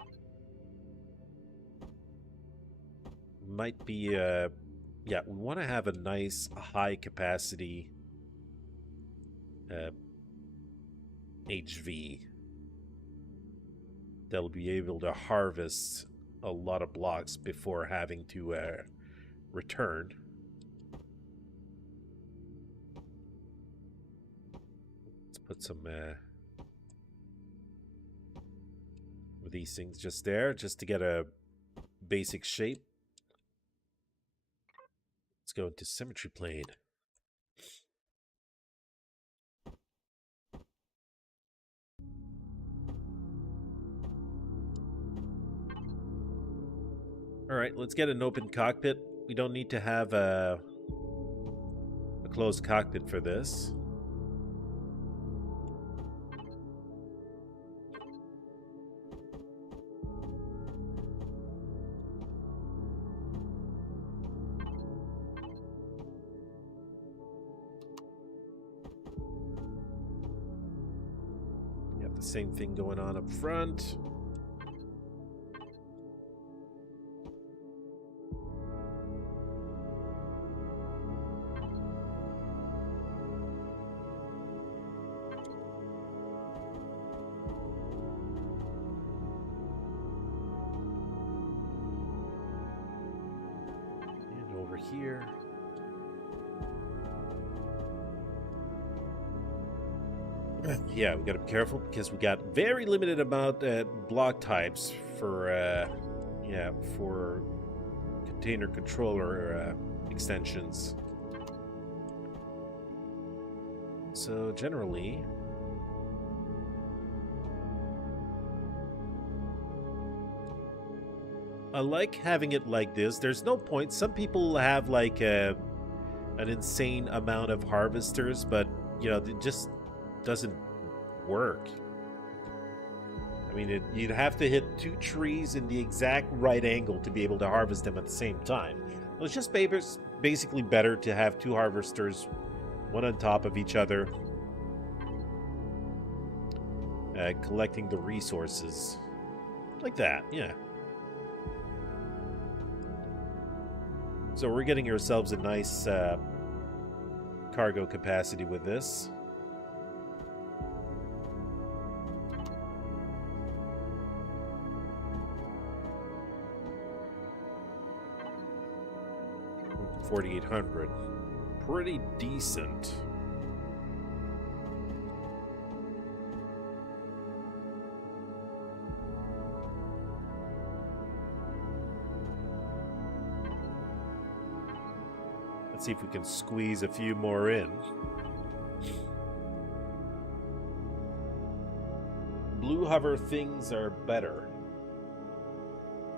Might be, yeah, we want to have a nice high capacity HV that'll be able to harvest a lot of blocks before having to return. Let's put some of these things just there, just to get a basic shape. Let's go into symmetry plane. Alright, let's get an open cockpit. We don't need to have a closed cockpit for this. We have the same thing going on up front. Here. Yeah, we gotta be careful because we got very limited amount block types for yeah, for container controller extensions. So generally, I like having it like this. There's no point. Some people have like an insane amount of harvesters, but you know, it just doesn't work. I mean, you'd have to hit 2 trees in the exact right angle to be able to harvest them at the same time. Well, it's just basically better to have 2 harvesters, one on top of each other, collecting the resources like that. Yeah. So we're getting ourselves a nice cargo capacity with this. $4,800. Pretty decent. Let's see if we can squeeze a few more in. Blue hover things are better.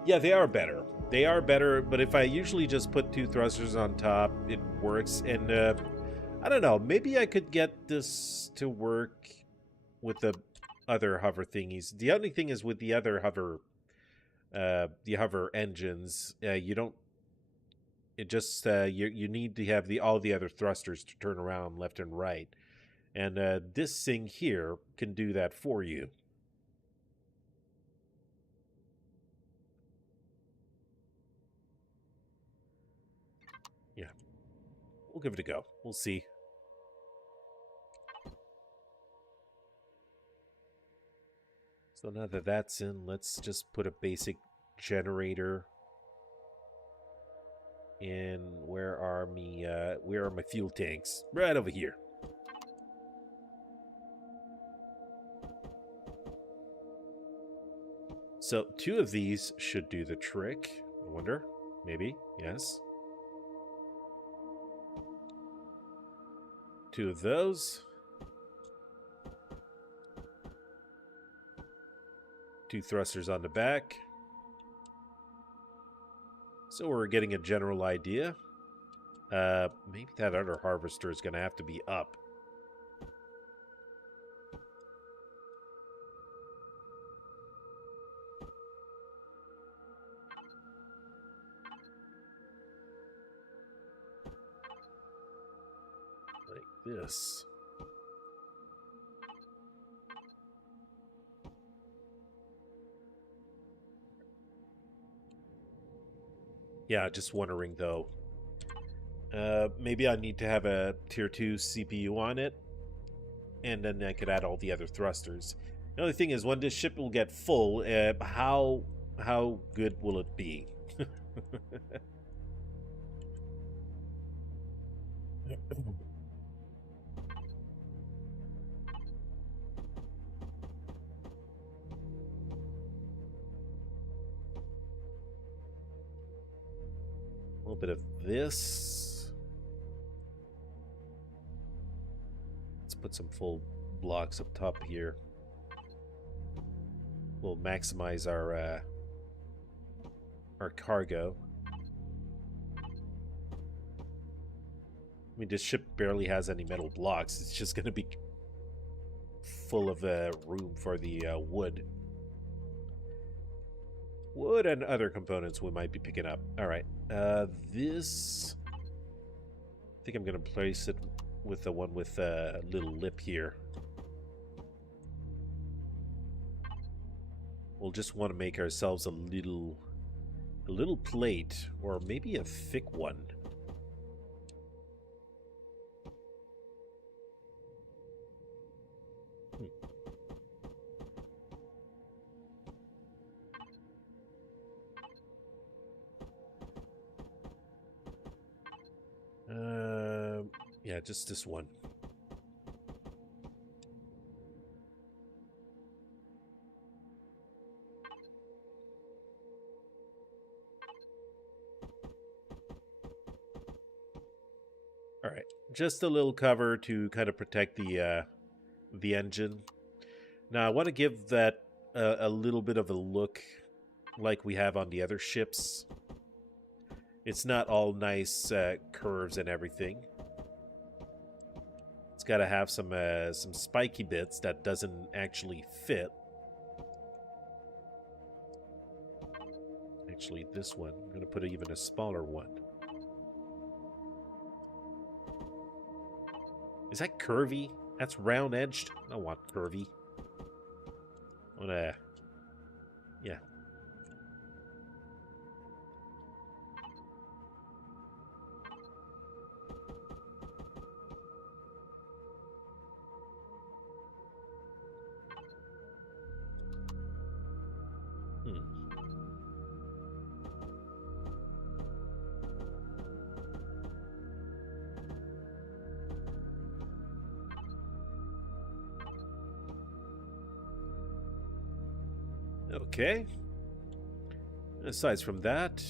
Yeah, they are better. They are better, but if I usually just put 2 thrusters on top, it works. And I don't know, maybe I could get this to work with a other hover thingies. The only thing is with the other hover, the hover engines, you don't. It just you need to have all the other thrusters to turn around left and right, and this thing here can do that for you. Yeah, we'll give it a go. We'll see. So now that that's in, let's just put a basic generator in. Where are my fuel tanks? Right over here. So 2 of these should do the trick. I wonder. Maybe. Yes. 2 of those. 2 thrusters on the back. So we're getting a general idea. Maybe that other harvester is going to have to be up. Like this. Yeah, just wondering though. Maybe I need to have a tier 2 CPU on it, and then I could add all the other thrusters. The only thing is, when this ship will get full, how good will it be? A little bit of this. Let's put some full blocks up top here. We'll maximize our cargo. I mean, this ship barely has any metal blocks. It's just going to be full of room for the wood. Wood and other components we might be picking up. All right. This... I think I'm going to place it with the one with a little lip here. We'll just want to make ourselves a little plate, or maybe a thick one. Yeah, just this one. All right, just a little cover to kind of protect the engine. Now I want to give that a little bit of a look like we have on the other ships. It's not all nice curves and everything. It's got to have some spiky bits that doesn't actually fit. Actually, this one, I'm going to put even a smaller one. Is that curvy? That's round-edged? I don't want curvy. I want to... Yeah. Okay. Aside from that,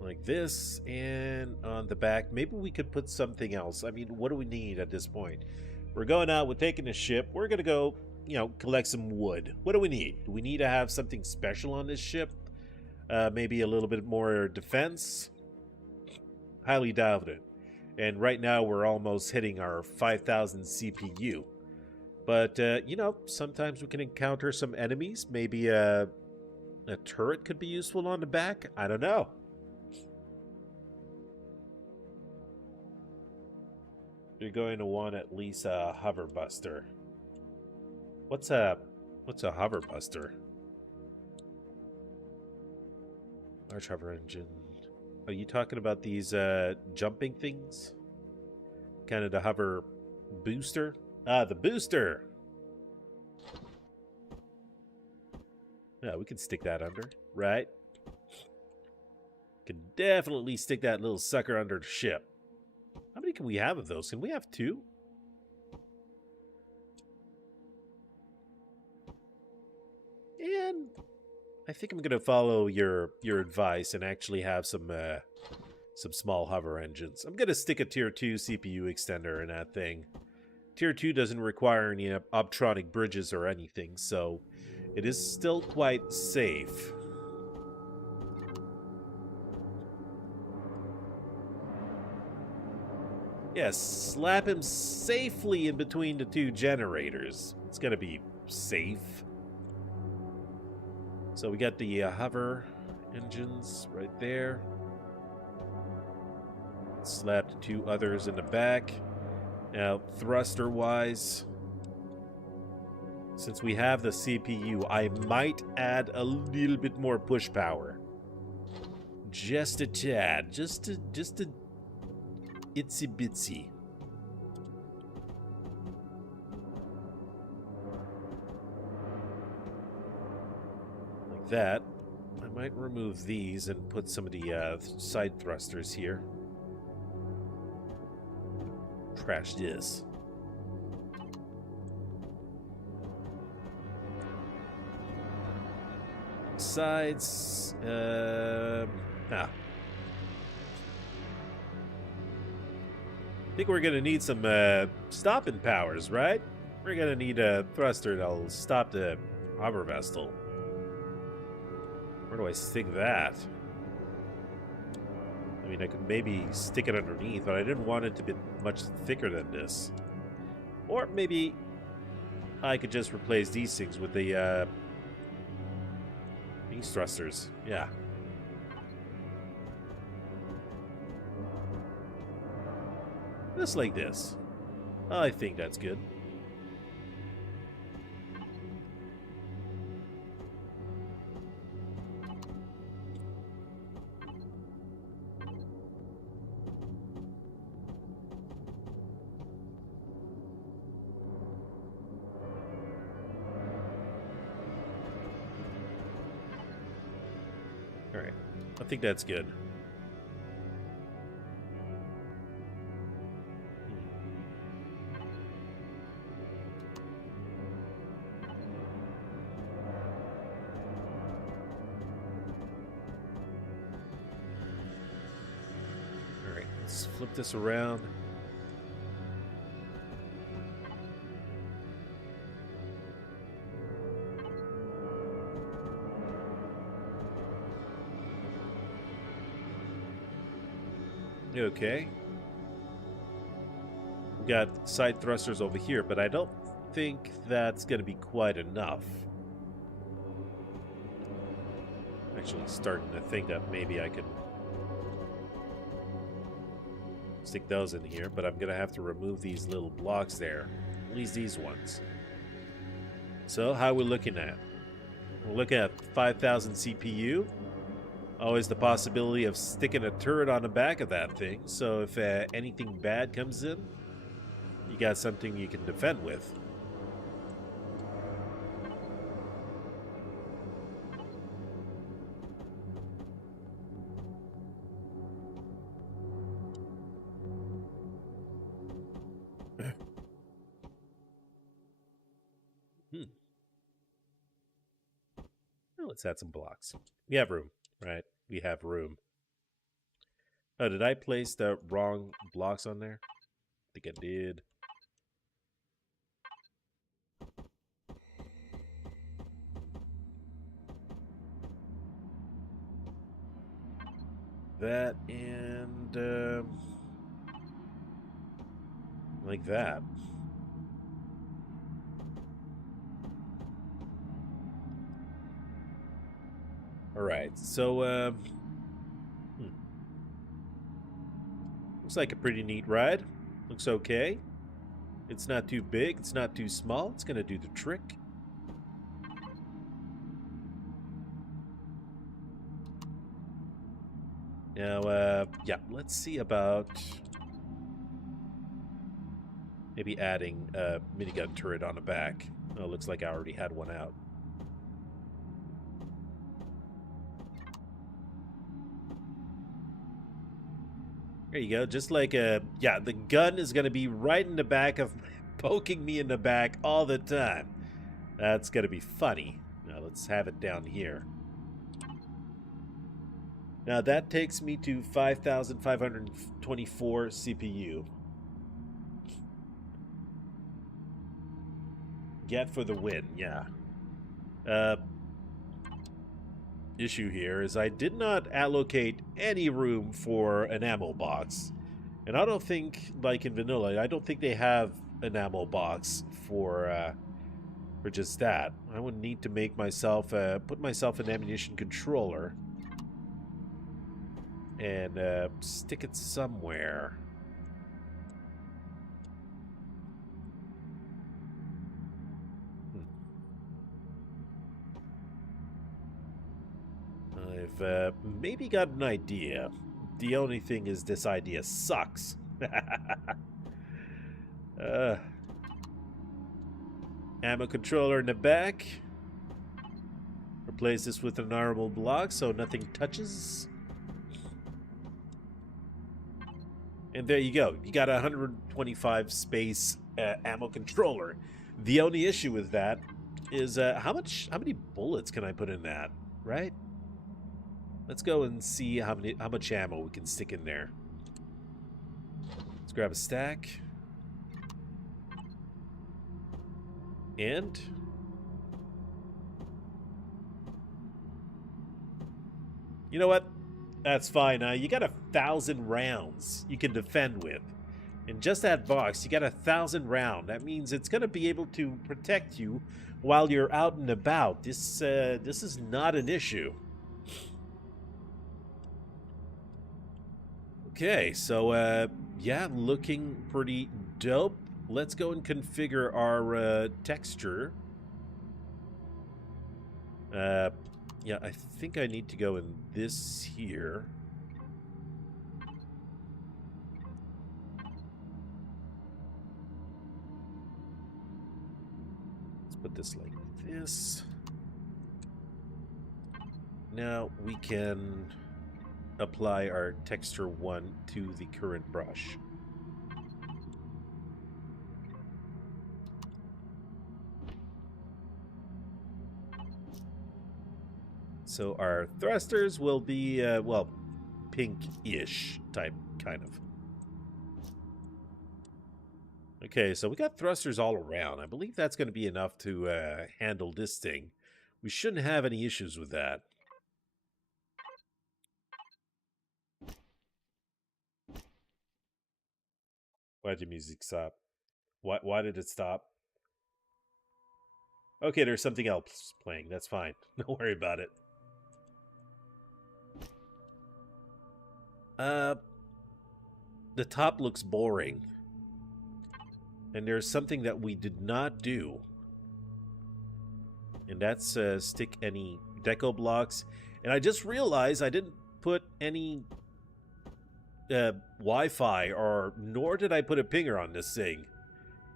like this, and on the back, maybe we could put something else. I mean, what do we need at this point? We're going out, we're taking a ship, we're gonna go, you know, collect some wood. What do we need? Do we need to have something special on this ship? Maybe a little bit more defense? Highly doubt it. And right now we're almost hitting our 5,000 CPU. But, you know, sometimes we can encounter some enemies. Maybe a turret could be useful on the back. I don't know. You're going to want at least a hover buster. What's a hover buster? Large hover engine. Are you talking about these jumping things? Kind of the hover booster? Ah, the booster! Yeah, we can stick that under, right? Can definitely stick that little sucker under the ship. How many can we have of those? Can we have 2? And I think I'm going to follow your advice and actually have some small hover engines. I'm going to stick a Tier 2 CPU extender in that thing. Tier 2 doesn't require any optronic bridges or anything, so it is still quite safe. Yes, slap him safely in between the 2 generators. It's going to be safe. So we got the hover engines right there. Slap the 2 others in the back. Now, thruster-wise, since we have the CPU, I might add a little bit more push power. Just a tad. Just a itsy-bitsy. Like that. I might remove these and put some of the side thrusters here. Trash this. Sides. I think we're gonna need some stopping powers, right? We're gonna need a thruster that'll stop the hover vessel. Where do I stick that? I mean, I could maybe stick it underneath, but I didn't want it to be much thicker than this. Or maybe I could just replace these things with the these thrusters. Yeah. Just like this. I think that's good. Alright. I think that's good. Alright, let's flip this around. Okay. We got side thrusters over here, but I don't think that's going to be quite enough. I'm actually starting to think that maybe I could stick those in here, but I'm going to have to remove these little blocks there. At least these ones. So, how are we looking at? We're looking at 5,000 CPU. Always the possibility of sticking a turret on the back of that thing, so if anything bad comes in, you got something you can defend with. Well, let's add some blocks. We have room, right? We have room. Oh, did I place the wrong blocks on there? I think I did. That and like that. Alright, so, looks like a pretty neat ride. Looks okay. It's not too big, it's not too small. It's gonna do the trick. Now, yeah, let's see about maybe adding a minigun turret on the back. Oh, looks like I already had one out. There you go. Just like yeah, the gun is going to be right in the back of poking me in the back all the time. That's going to be funny. Now let's have it down here. Now that takes me to 5,524 CPU. Get for the win, yeah. Issue here is I did not allocate any room for an ammo box. And I don't think, like in vanilla, I don't think they have an ammo box for just that. I would need to make myself, put myself an ammunition controller and stick it somewhere. I've maybe got an idea. The only thing is this idea sucks. Ammo controller in the back. Replace this with an armable block so nothing touches. And there you go. You got a 125 space ammo controller. The only issue with that is how many bullets can I put in that, right? Let's go and see how much ammo we can stick in there. Let's grab a stack. And you know what? That's fine. You got 1,000 rounds you can defend with. In just that box, you got 1,000 rounds. That means it's going to be able to protect you while you're out and about. This is not an issue. Okay, so yeah, looking pretty dope. Let's go and configure our texture. Yeah, I think I need to go in this here. Let's put this like this. Now we can apply our texture 1 to the current brush. So our thrusters will be, well, pink-ish type, kind of. Okay, so we got thrusters all around. I believe that's going to be enough to handle this thing. We shouldn't have any issues with that. Why did the music stop? Why did it stop? Okay, there's something else playing. That's fine. Don't worry about it. The top looks boring. And there's something that we did not do. And that's stick any deco blocks. And I just realized I didn't put any Wi-Fi, or nor did I put a pinger on this thing.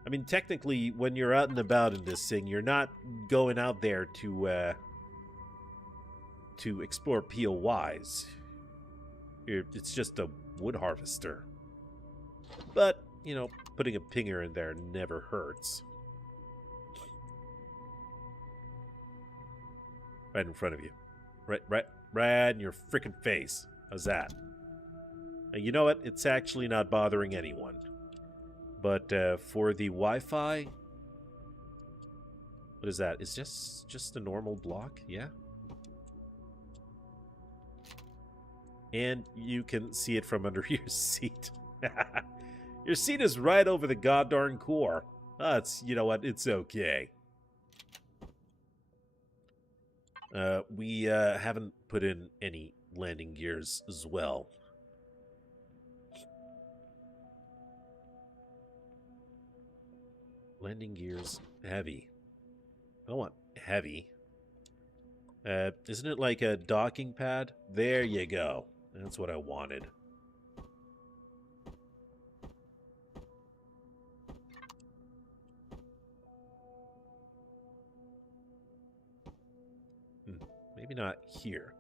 I mean, technically, when you're out and about in this thing, you're not going out there to explore POIs. It's just a wood harvester. But, you know, putting a pinger in there never hurts. Right in front of you. Right in your frickin' face. How's that? And you know what? It's actually not bothering anyone. But for the Wi-Fi, what is that? It's just a normal block, yeah? And you can see it from under your seat. Your seat is right over the goddarn core. You know what? It's okay. We haven't put in any landing gears as well. Landing gears heavy. I want heavy. Isn't it like a docking pad? There you go. That's what I wanted. Maybe not here.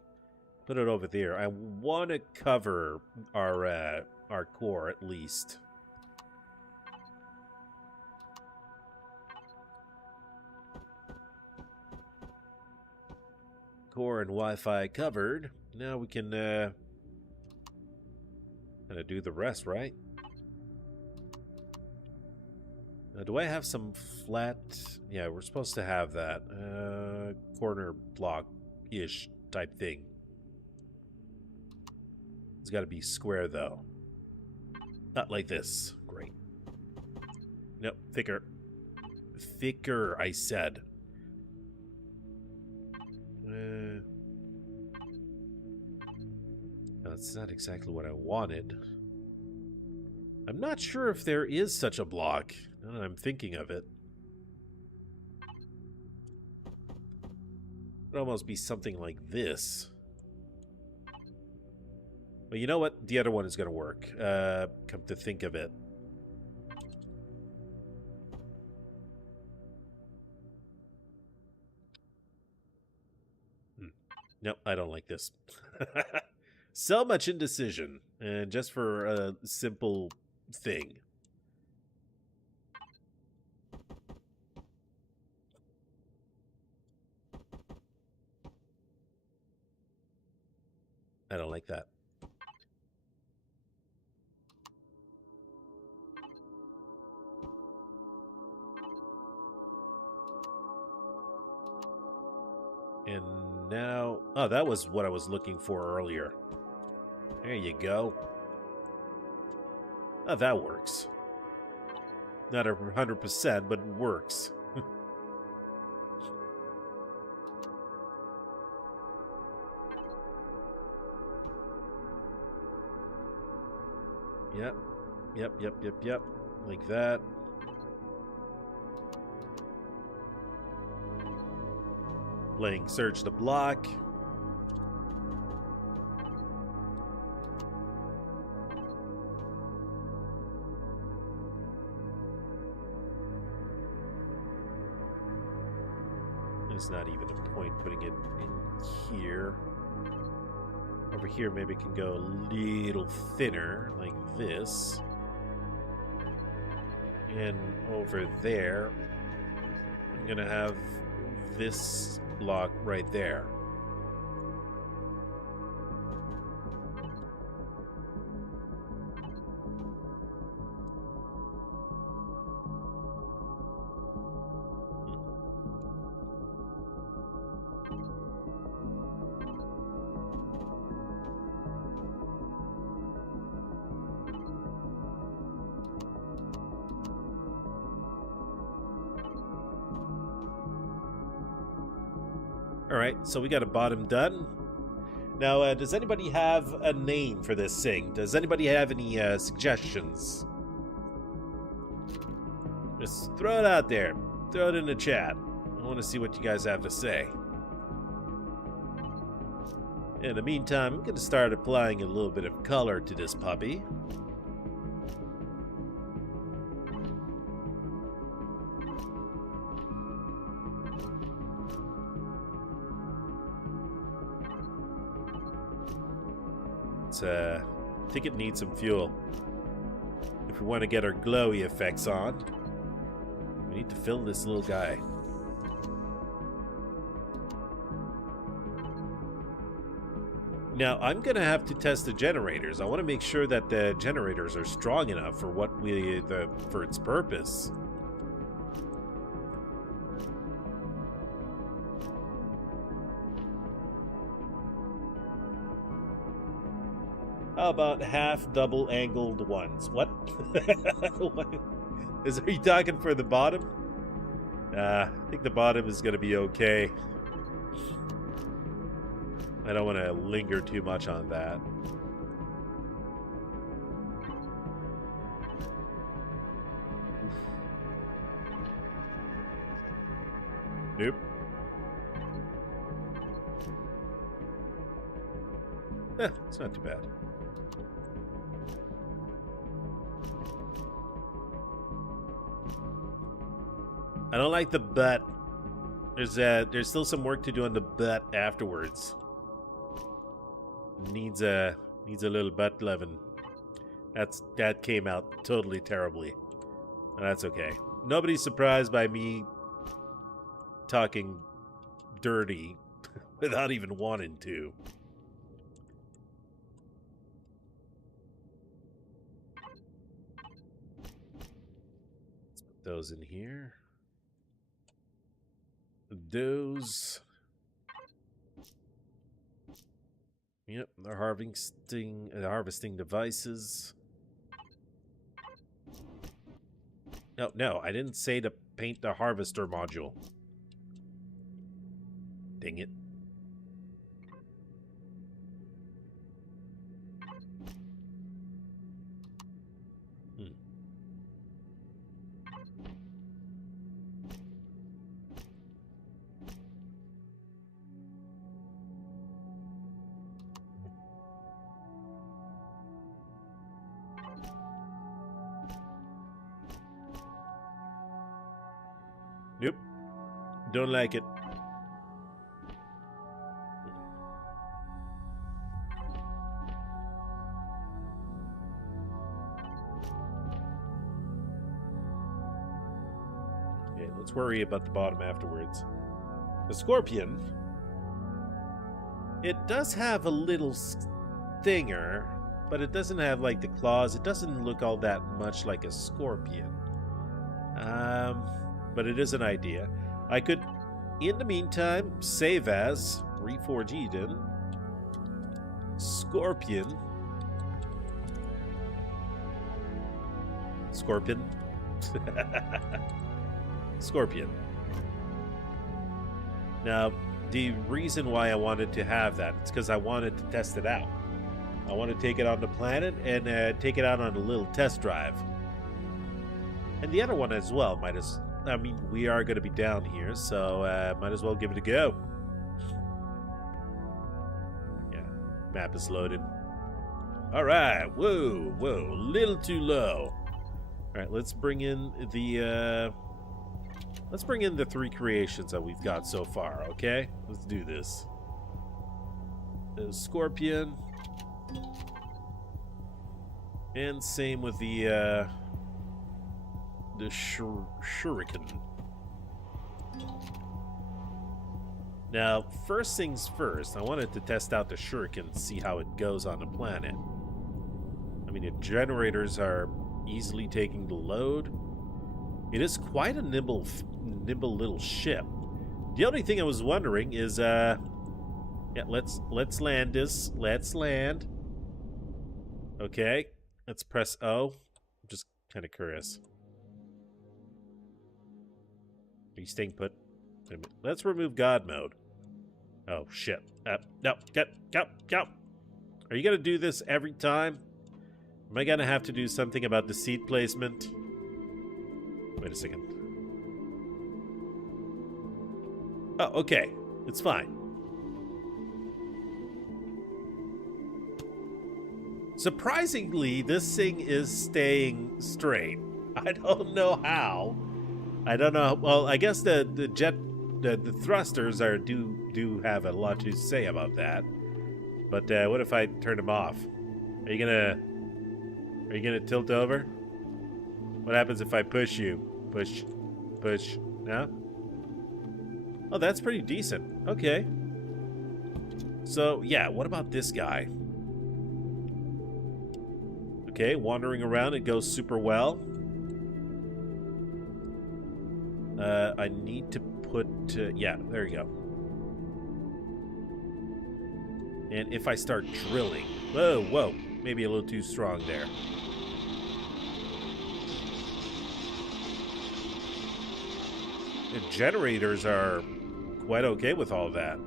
Put it over there. I want to cover our core at least. Core and Wi-Fi covered. Now we can kind of do the rest, right? Do I have some flat? Yeah, we're supposed to have that corner block-ish type thing. It's got to be square though. Not like this. Great. Nope, thicker. Thicker, I said. That's not exactly what I wanted. I'm not sure if there is such a block. Now that I'm thinking of it. It'd almost be something like this. But you know what? The other one is going to work. Come to think of it. Nope, I don't like this. So much indecision. And just for a simple thing. I don't like that. And now... Oh, that was what I was looking for earlier. There you go. Oh, that works. Not 100%, but works. Yep. Yep. Like that. Playing Search the Block. There's not even a point putting it in here. Over here, maybe it can go a little thinner, like this. And over there, I'm gonna have this block right there. Alright, so we got a bottom done. Now, does anybody have a name for this thing? Does anybody have any suggestions? Just throw it out there. Throw it in the chat. I want to see what you guys have to say. In the meantime, I'm going to start applying a little bit of color to this puppy. I think it needs some fuel. If we want to get our glowy effects on, we need to fill this little guy. Now, I'm going to have to test the generators. I want to make sure that the generators are strong enough for for its purpose. How about half double angled ones? What? What? Are you talking for the bottom? I think the bottom is going to be okay. I don't want to linger too much on that. Nope. It's not too bad. I don't like the butt. There's still some work to do on the butt afterwards. Needs a little butt loving. That came out totally terribly. And that's okay. Nobody's surprised by me talking dirty without even wanting to. Let's put those in here. Those. Yep, they're harvesting devices. No, I didn't say to paint the harvester module. Dang it. Nope. Don't like it. Okay, let's worry about the bottom afterwards. The scorpion. It does have a little stinger, but it doesn't have like the claws. It doesn't look all that much like a scorpion. But it is an idea. I could, in the meantime, save as Reforged Scorpion. Scorpion. Now, the reason why I wanted to have that is because I wanted to test it out. I want to take it on the planet and take it out on a little test drive. And the other one as well I mean, we are going to be down here, so might as well give it a go. Yeah, map is loaded. All right, whoa, a little too low. All right, let's bring in the 3 creations that we've got so far. Okay, let's do this. The scorpion, and same with the shuriken. Now, first things first, I wanted to test out the shuriken, see how it goes on the planet. I mean, the generators are easily taking the load. It is quite a nimble little ship. The only thing I was wondering is, yeah, let's land this. Let's land. Okay, let's press O. I'm just kind of curious. Are you staying put? Let's remove God mode. Oh, shit. No, go. Are you going to do this every time? Am I going to have to do something about the seat placement? Wait a second. Oh, okay. It's fine. Surprisingly, this thing is staying straight. I don't know how. I don't know. Well, I guess the thrusters do have a lot to say about that. But what if I turn them off? Are you gonna tilt over? What happens if I push you? Push. No? Oh, that's pretty decent. Okay. So yeah, what about this guy? Okay, wandering around, it goes super well. I need to put... yeah, there you go. And if I start drilling... Whoa. maybe a little too strong there. The generators are quite okay with all that.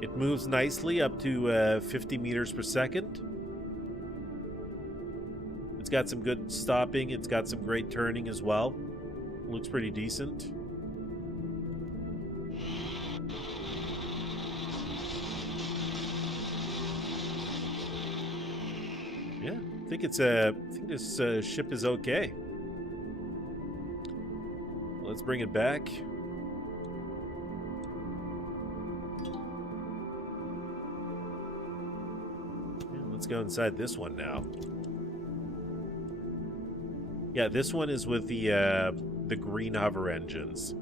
It moves nicely up to 50 meters per second. It's got some good stopping. It's got some great turning as well. Looks pretty decent. Yeah, I think this ship is okay. Let's bring it back. Yeah, let's go inside this one now. Yeah, this one is with the green hover engines.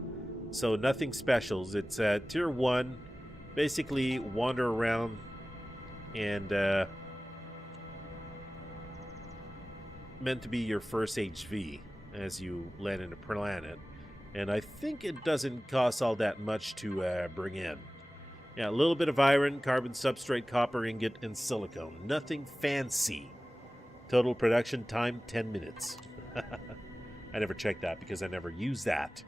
So nothing specials. It's tier 1. Basically wander around and meant to be your first HV as you land in a planet. And I think it doesn't cost all that much to bring in. Yeah, a little bit of iron, carbon substrate, copper ingot, and silicone. Nothing fancy. Total production time, 10 minutes. I never checked that because I never use that.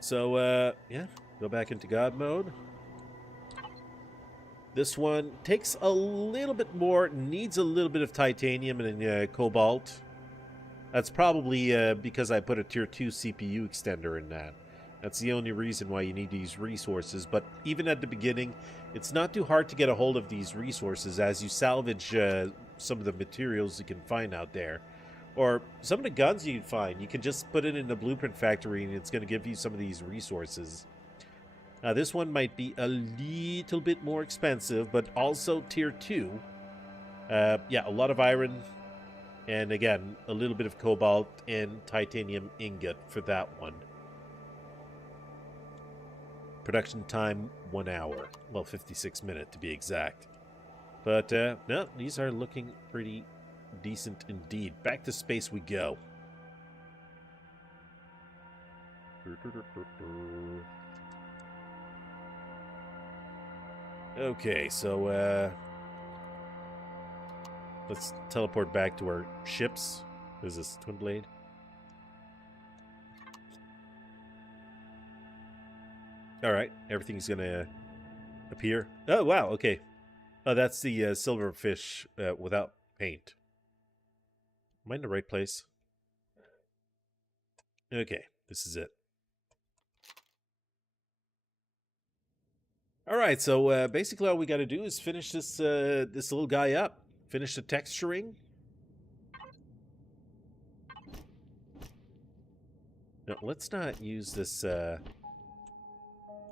So, yeah, go back into God mode. This one takes a little bit more, needs a little bit of titanium and cobalt. That's probably because I put a tier 2 CPU extender in that. That's the only reason why you need these resources. But even at the beginning, it's not too hard to get a hold of these resources as you salvage some of the materials you can find out there. Or some of the guns you find, you can just put it in the blueprint factory and it's going to give you some of these resources. This one might be a little bit more expensive, but also tier 2. Yeah, a lot of iron. And again, a little bit of cobalt and titanium ingot for that one. Production time, 1 hour. Well, 56 minutes to be exact. But, no, these are looking pretty decent indeed. Back to space we go. Okay, so, let's teleport back to our ships. What is this, Twin Blade? Alright, everything's gonna appear. Oh, wow, okay. Oh, that's the silverfish without paint. Am I in the right place? Okay, this is it. Alright, so basically all we gotta do is finish this this little guy up. Finish the texturing. No, let's not use this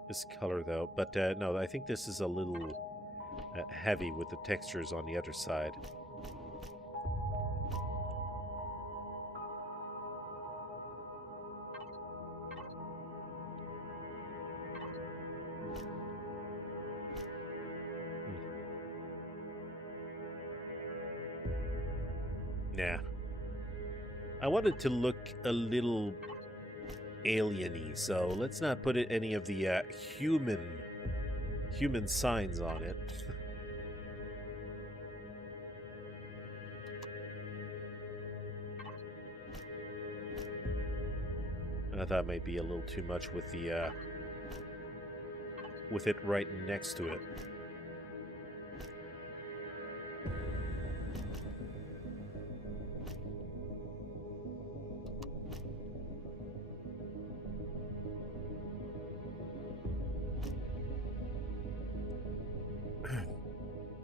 this color though. But no, I think this is a little heavy with the textures on the other side. Nah. I wanted to look a little alien-y, so let's not put any of the human signs on it. I thought it might be a little too much with the with it right next to it.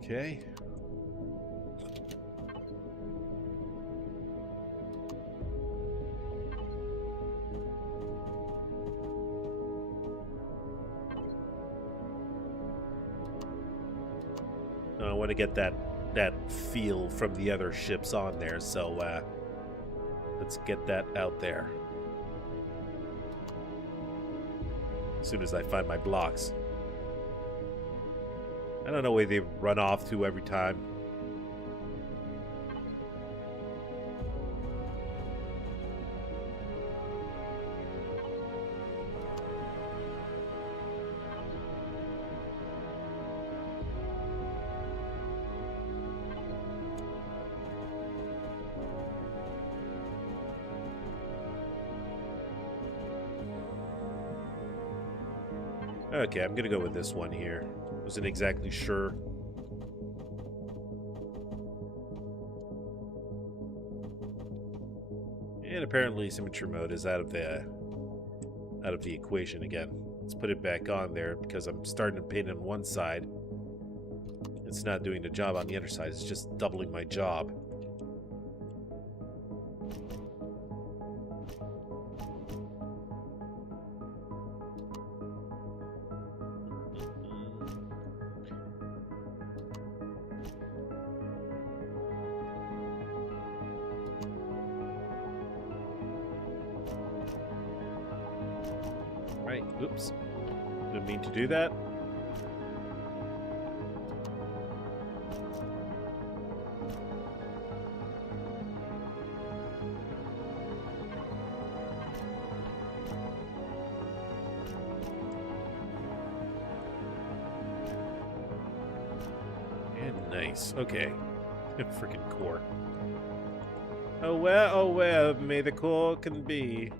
Okay. I want to get that feel from the other ships on there, so let's get that out there as soon as I find my blocks. I don't know where they run off to every time. Okay, I'm gonna go with this one here. Wasn't exactly sure. And apparently signature mode is out of the equation again. Let's put it back on there because I'm starting to paint on one side. It's not doing the job on the other side. It's just doubling my job. Right, oops. Didn't mean to do that. And nice, okay. Freaking core. Oh well, may the core can be.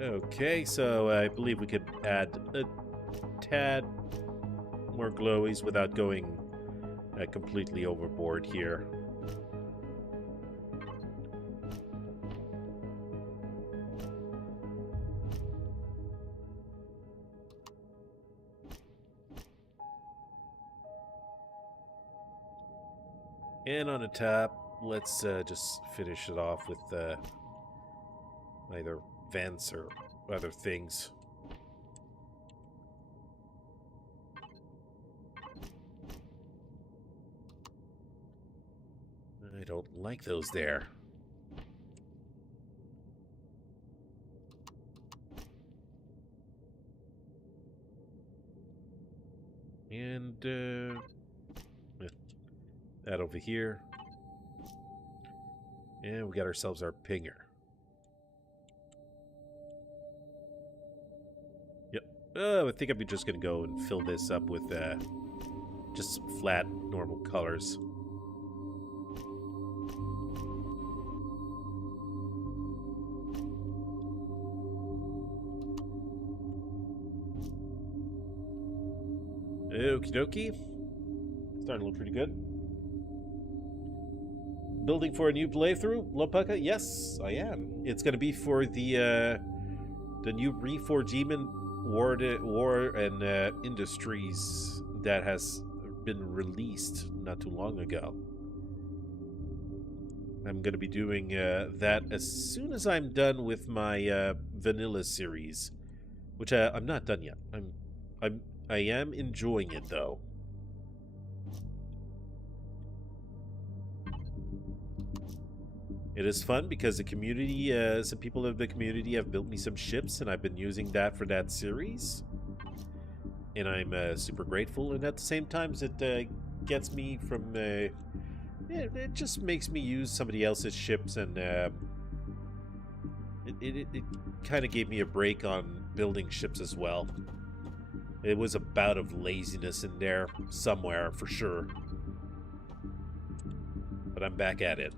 Okay, so I believe we could add a tad more glowies without going completely overboard here. And on the top, let's just finish it off with either vents or other things. I don't like those there. And that over here. And we got ourselves our pinger. Yep. I think I'm just going to go and fill this up with just some flat, normal colors. Okie dokie. Starting to look pretty good. Building for a new playthrough, Lopaka? Yes, I am. It's going to be for the new Reforged War and Industries that has been released not too long ago. I'm going to be doing that as soon as I'm done with my vanilla series, which I'm not done yet. I am enjoying it though. It is fun because the community, some people of the community have built me some ships, and I've been using that for that series. And I'm super grateful, and at the same time, it gets me from... it just makes me use somebody else's ships, and it kind of gave me a break on building ships as well. It was a bout of laziness in there somewhere, for sure. But I'm back at it.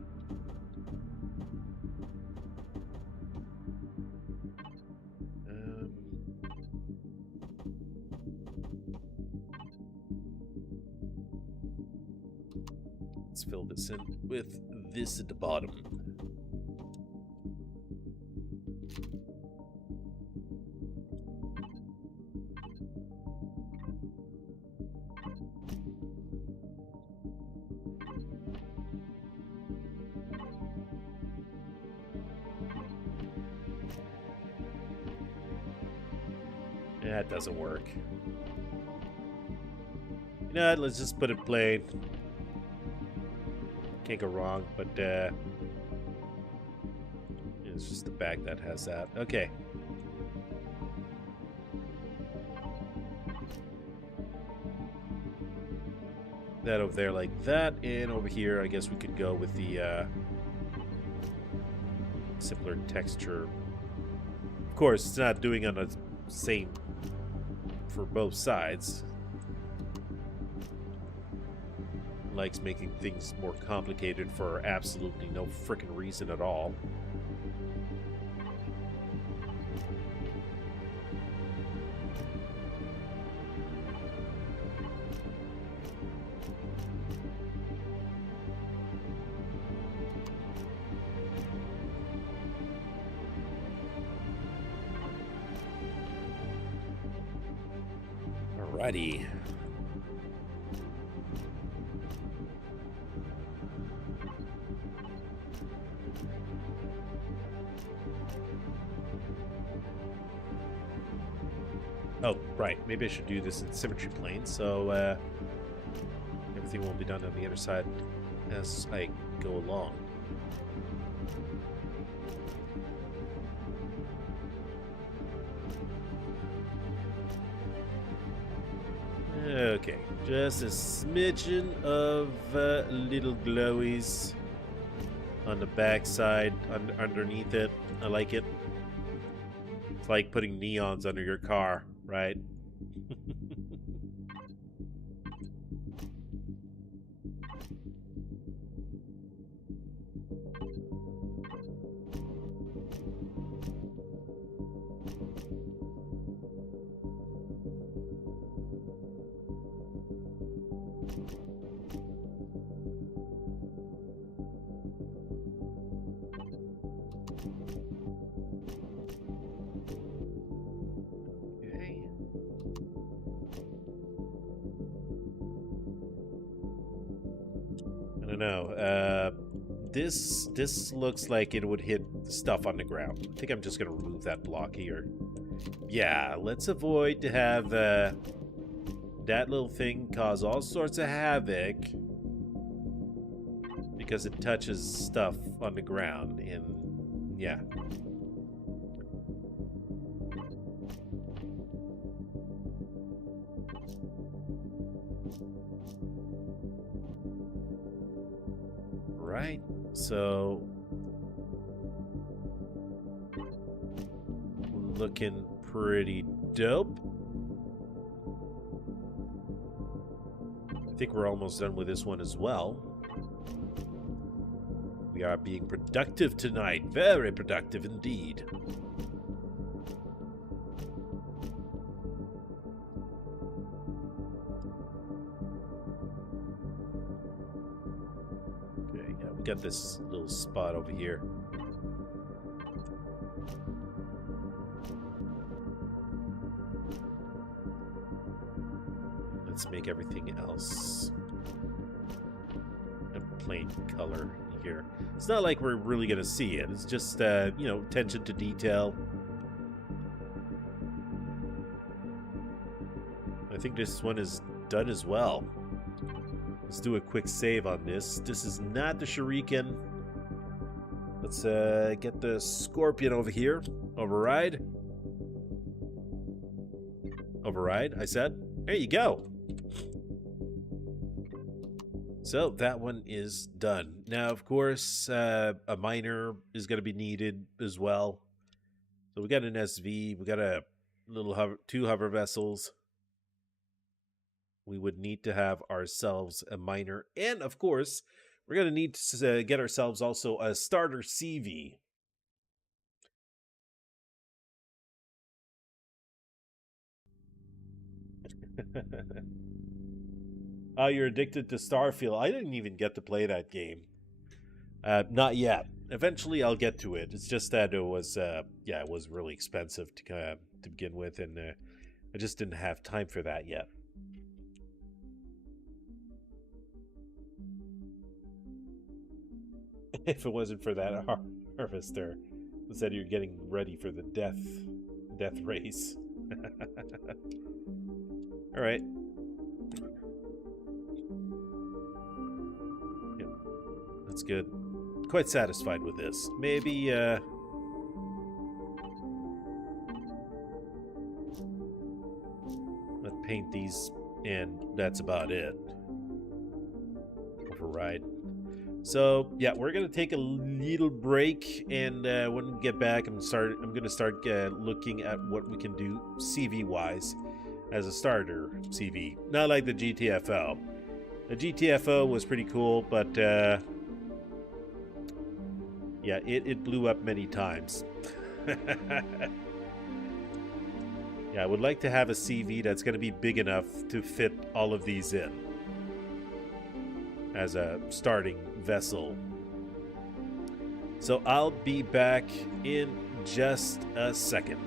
Let's fill this in with this at the bottom. That doesn't work. You know what, let's just put it plain. Can't go wrong, but it's just the back that has that. Okay. That over there like that, and over here I guess we could go with the simpler texture. Of course, it's not doing on the same for both sides. likes making things more complicated for absolutely no frickin' reason at all. Alrighty. Oh, right. Maybe I should do this in symmetry plane, so everything will be done on the other side as I go along. Okay, just a smidgen of little glowies on the backside, underneath it. I like it. It's like putting neons under your car, right? I don't know. This looks like it would hit stuff on the ground. I think I'm just gonna remove that block here. Yeah, let's avoid to have that little thing cause all sorts of havoc because it touches stuff on the ground. And yeah. Right, so looking pretty dope. I think we're almost done with this one as well. We are being productive tonight, very productive indeed. Got this little spot over here. Let's make everything else a plain color here. It's not like we're really gonna see it. It's just you know, attention to detail. I think this one is done as well. Let's do a quick save on this. This is not the Shuriken. Let's get the Scorpion over here. Override. Override, I said. There you go. So that one is done. Now, of course, a miner is going to be needed as well. So we got an SV. We got a little two hover vessels. We would need to have ourselves a miner. And, of course, we're going to need to get ourselves also a starter CV. Oh, you're addicted to Starfield. I didn't even get to play that game. Not yet. Eventually, I'll get to it. It's just that it was, yeah, it was really expensive to begin with, and I just didn't have time for that yet. If it wasn't for that harvester, it said you're getting ready for the death race. All right. Yep, that's good. Quite satisfied with this. Maybe let's paint these, and that's about it. Override. So yeah, we're gonna take a little break, and when we get back, I'm gonna start looking at what we can do CV wise as a starter CV, not like the GTFO. The GTFO was pretty cool, but yeah, it blew up many times. Yeah, I would like to have a CV that's going to be big enough to fit all of these in as a starting vessel. So I'll be back in just a second.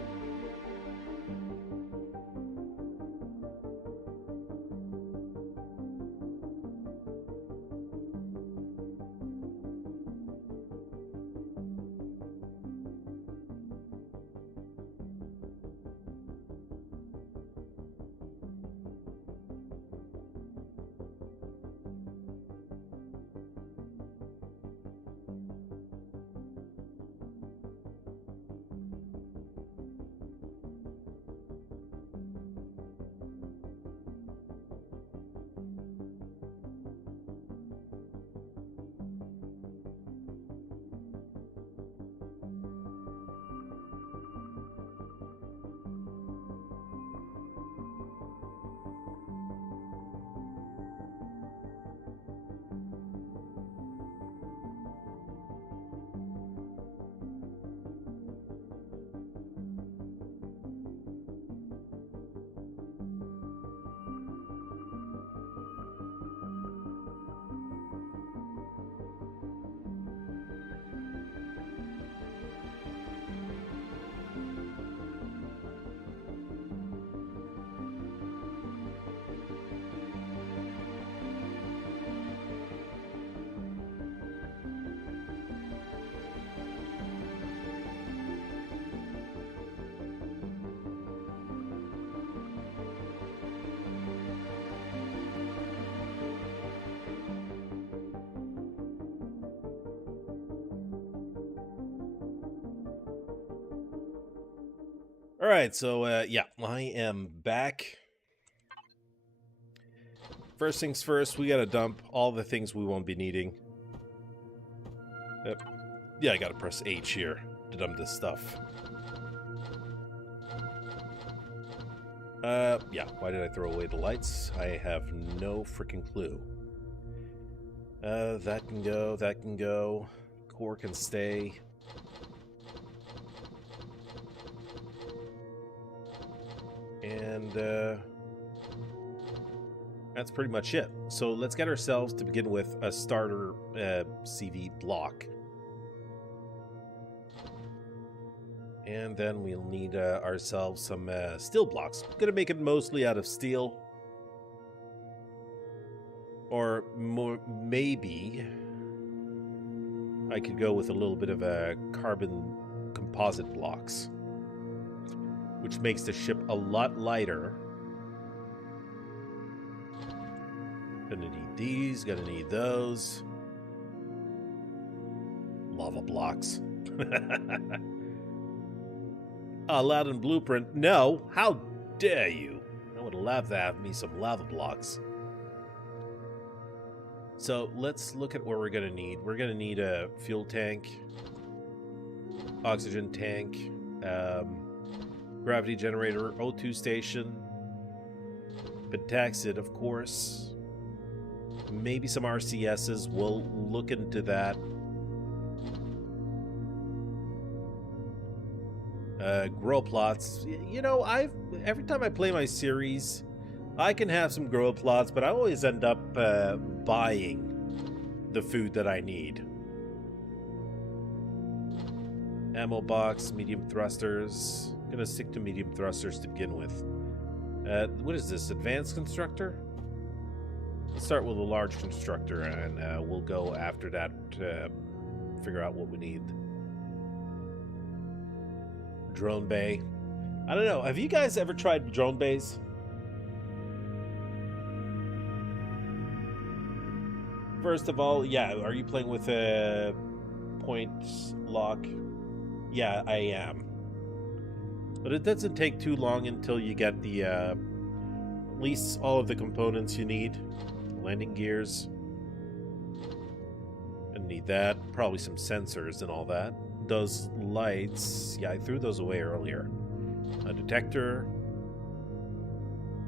All right, so yeah, I am back. First things first, we gotta dump all the things we won't be needing. Yeah, I gotta press H here to dump this stuff. Yeah, why did I throw away the lights? I have no freaking clue. That can go, that can go. Core can stay. And, that's pretty much it. So let's get ourselves, to begin with, a starter CV block. And then we'll need ourselves some steel blocks. Gonna make it mostly out of steel. Or maybe I could go with a little bit of carbon composite blocks, which makes the ship a lot lighter. Gonna need these, gonna need those. Lava blocks. Aladdin blueprint. No, how dare you? I would love to have me some lava blocks. So let's look at what we're gonna need. We're gonna need a fuel tank, oxygen tank, gravity generator, O2 station, pentaxid, of course. Maybe some RCSs. We'll look into that. Grow plots. You know, every time I play my series, I can have some grow plots, but I always end up buying the food that I need. Ammo box, medium thrusters. Gonna stick to medium thrusters to begin with. What is this? Advanced constructor? Let's start with a large constructor, and we'll go after that to figure out what we need. Drone bay. I don't know. Have you guys ever tried drone bays? First of all, yeah, are you playing with a point lock? Yeah, I am. But it doesn't take too long until you get the at least all of the components you need. Landing gears. Gonna need that. Probably some sensors and all that. Those lights, yeah, I threw those away earlier. A detector.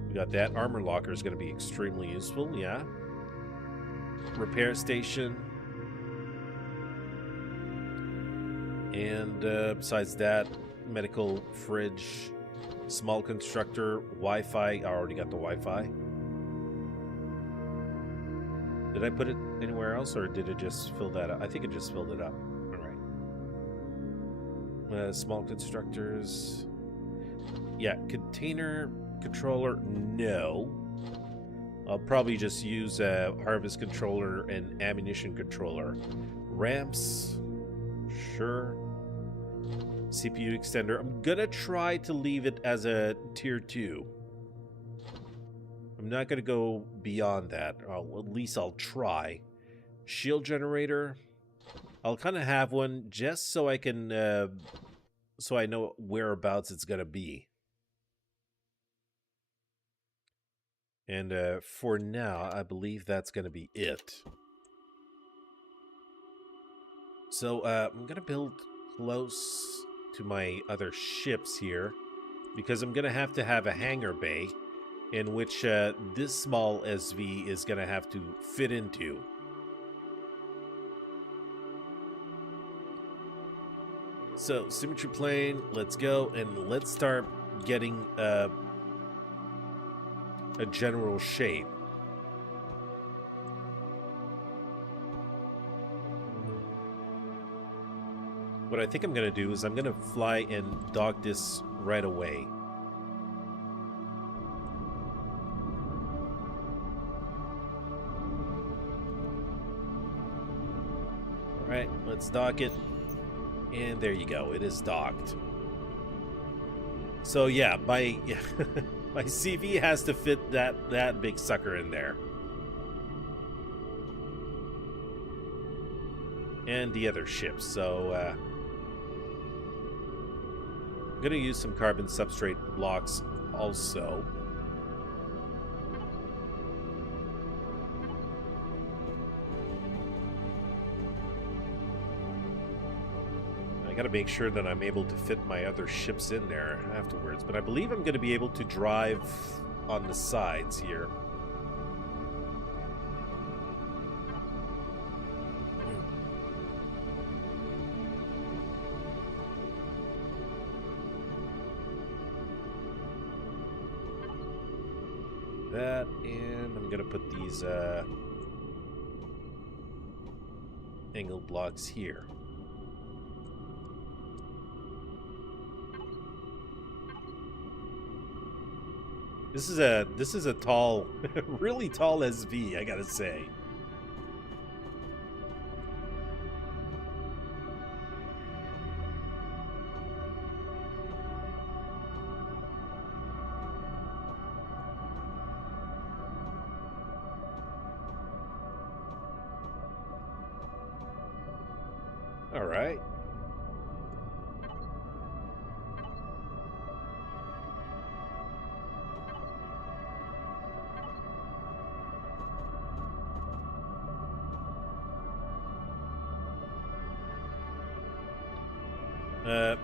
We got that. Armor locker is going to be extremely useful, yeah. repair station. And besides that, medical fridge, small constructor, Wi-Fi. I already got the Wi-Fi. Did I put it anywhere else, or did it just fill that up? I think it just filled it up. All right. Small constructors. Yeah, container controller, no. I'll probably just use a harvest controller and ammunition controller. Ramps, sure. CPU extender. I'm gonna try to leave it as a tier 2. I'm not gonna go beyond that. At least I'll try. Shield generator. I'll kind of have one just so I can, so I know whereabouts it's gonna be. And for now, I believe that's gonna be it. So I'm gonna build close to my other ships here, because I'm gonna have to have a hangar bay in which this small SV is gonna have to fit into. So symmetry plane, let's go, and let's start getting a general shape. What I think I'm going to do is I'm going to fly and dock this right away. Alright, let's dock it. And there you go, it is docked. So yeah, my my CV has to fit that big sucker in there. And the other ships, so I'm gonna use some carbon substrate blocks also. I gotta make sure that I'm able to fit my other ships in there afterwards, but I believe I'm gonna be able to drive on the sides here. That, and I'm gonna put these angled blocks here. This is a tall, really tall SV, I gotta say. All right.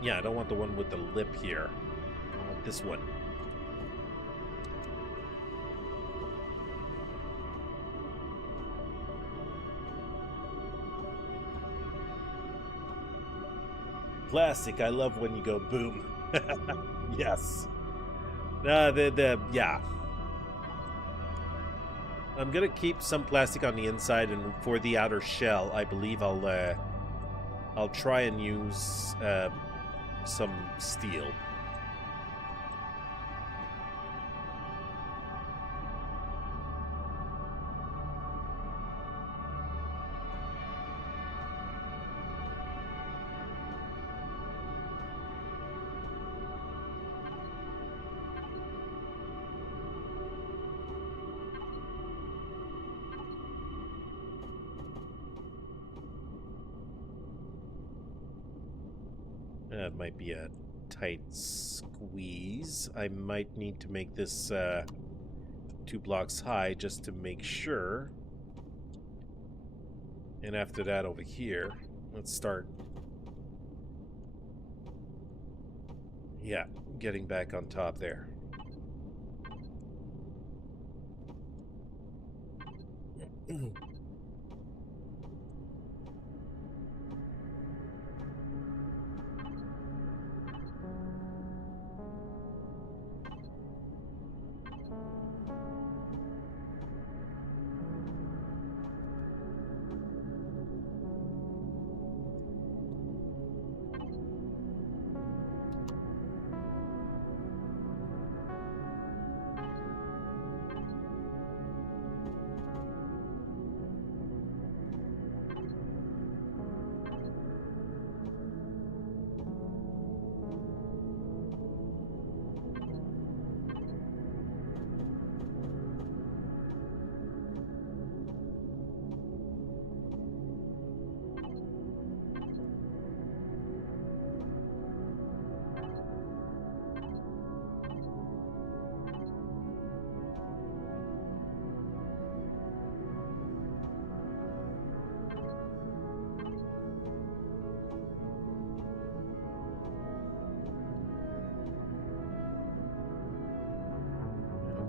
Yeah, I don't want the one with the lip here. I want this one. Plastic, I love when you go boom. Yes. Yeah. I'm gonna keep some plastic on the inside, and for the outer shell, I believe I'll try and use some steel. That might be a tight squeeze. I might need to make this 2 blocks high just to make sure. And after that, over here, let's start. Yeah, getting back on top there.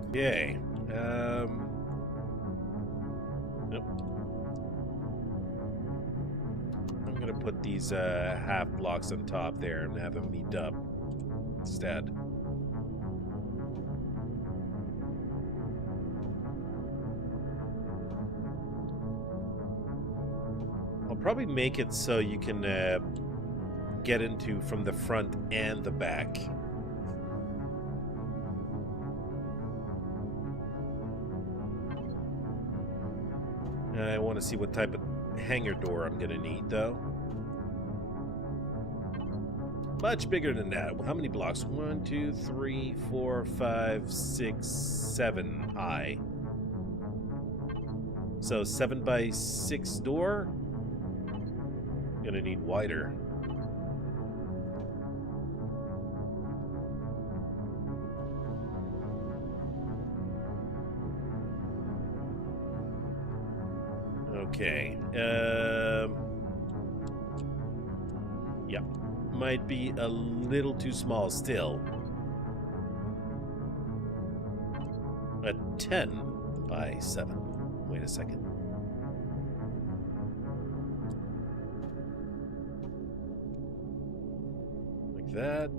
Okay. Nope. I'm gonna put these half blocks on top there and have them meet up instead. I'll probably make it so you can get into from the front and the back. I want to see what type of hangar door I'm going to need, though. Much bigger than that. How many blocks? 1, 2, 3, 4, 5, 6, 7 high. So 7 by 6 door. Gonna need wider. Okay. Yeah. Might be a little too small still. A 10 by 7. Wait a second. Like that.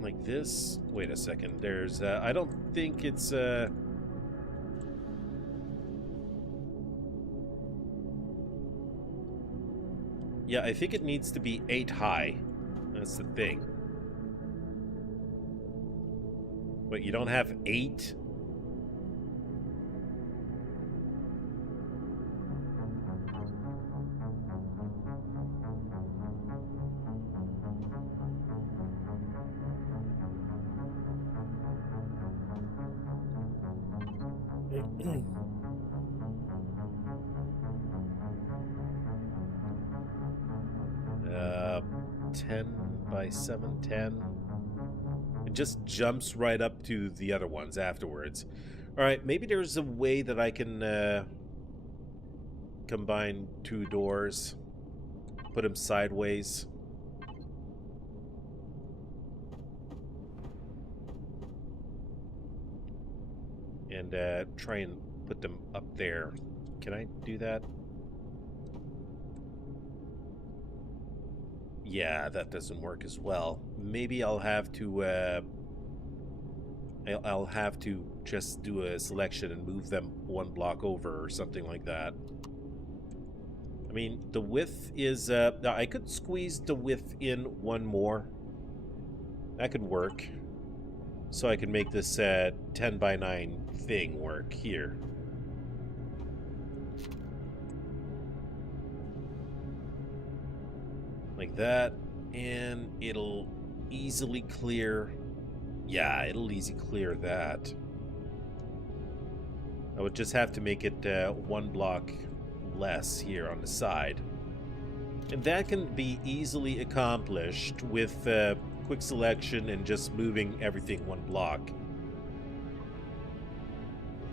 Like this. Wait a second. There's, I don't think it's, yeah, I think it needs to be 8 high. That's the thing. But you don't have 8? uh, 10 by 7, 10. It just jumps right up to the other ones afterwards. Alright, maybe there's a way that I can combine 2 doors. Put them sideways. And try and put them up there. Can I do that? Yeah, that doesn't work as well. Maybe I'll have to I'll have to just do a selection and move them 1 block over or something like that. I mean, the width is I could squeeze the width in 1 more. That could work. So I can make this 10 by 9 thing work here. Like that, and it'll easily clear. Yeah, it'll easily clear that. I would just have to make it 1 block less here on the side. And that can be easily accomplished with quick selection and just moving everything 1 block.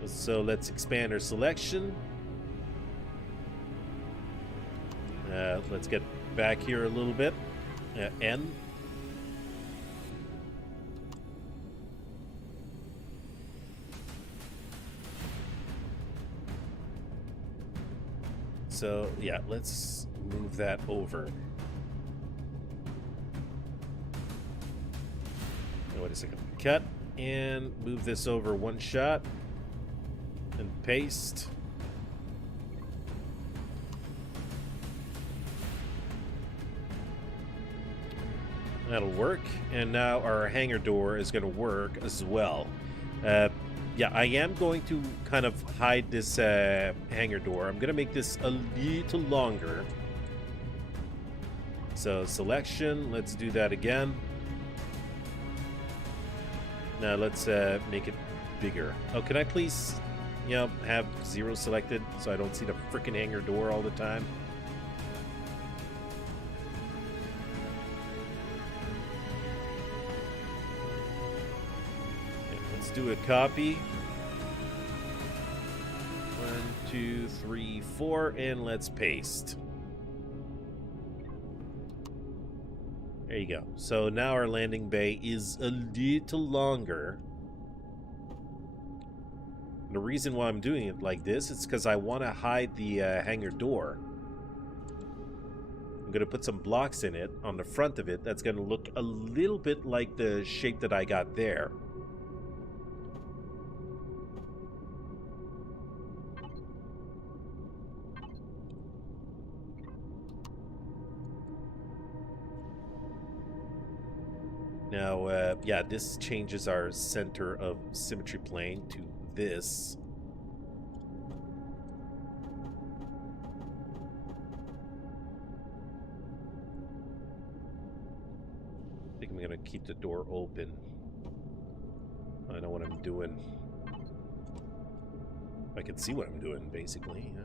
So let's expand our selection. Let's get back here a little bit. N. So, yeah, let's move that over. Oh, wait a second. Cut and move this over 1 shot. And paste. That'll work. And now our hangar door is going to work as well. Yeah, I am going to kind of hide this hangar door. I'm going to make this a little longer. So selection, let's do that again. Now let's make it bigger. Oh, can I please, you know, have 0 selected so I don't see the freaking hangar door all the time? Do a copy. 1, 2, 3, 4, and let's paste. There you go. So now our landing bay is a little longer. And the reason why I'm doing it like this is because I want to hide the hangar door. I'm going to put some blocks in it on the front of it that's going to look a little bit like the shape that I got there. Now, yeah, this changes our center of symmetry plane to this. I think I'm going to keep the door open. I know what I'm doing. I can see what I'm doing, basically. Yeah.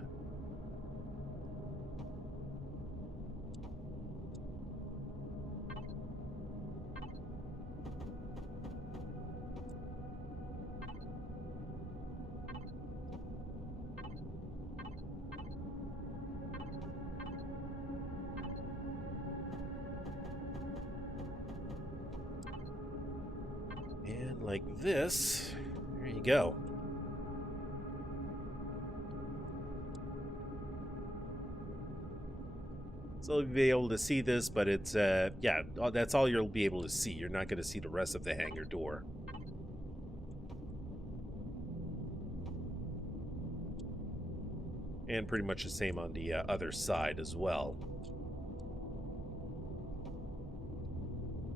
And like this, there you go. So you'll be able to see this, but it's, yeah, that's all you'll be able to see. You're not going to see the rest of the hangar door. And pretty much the same on the other side as well.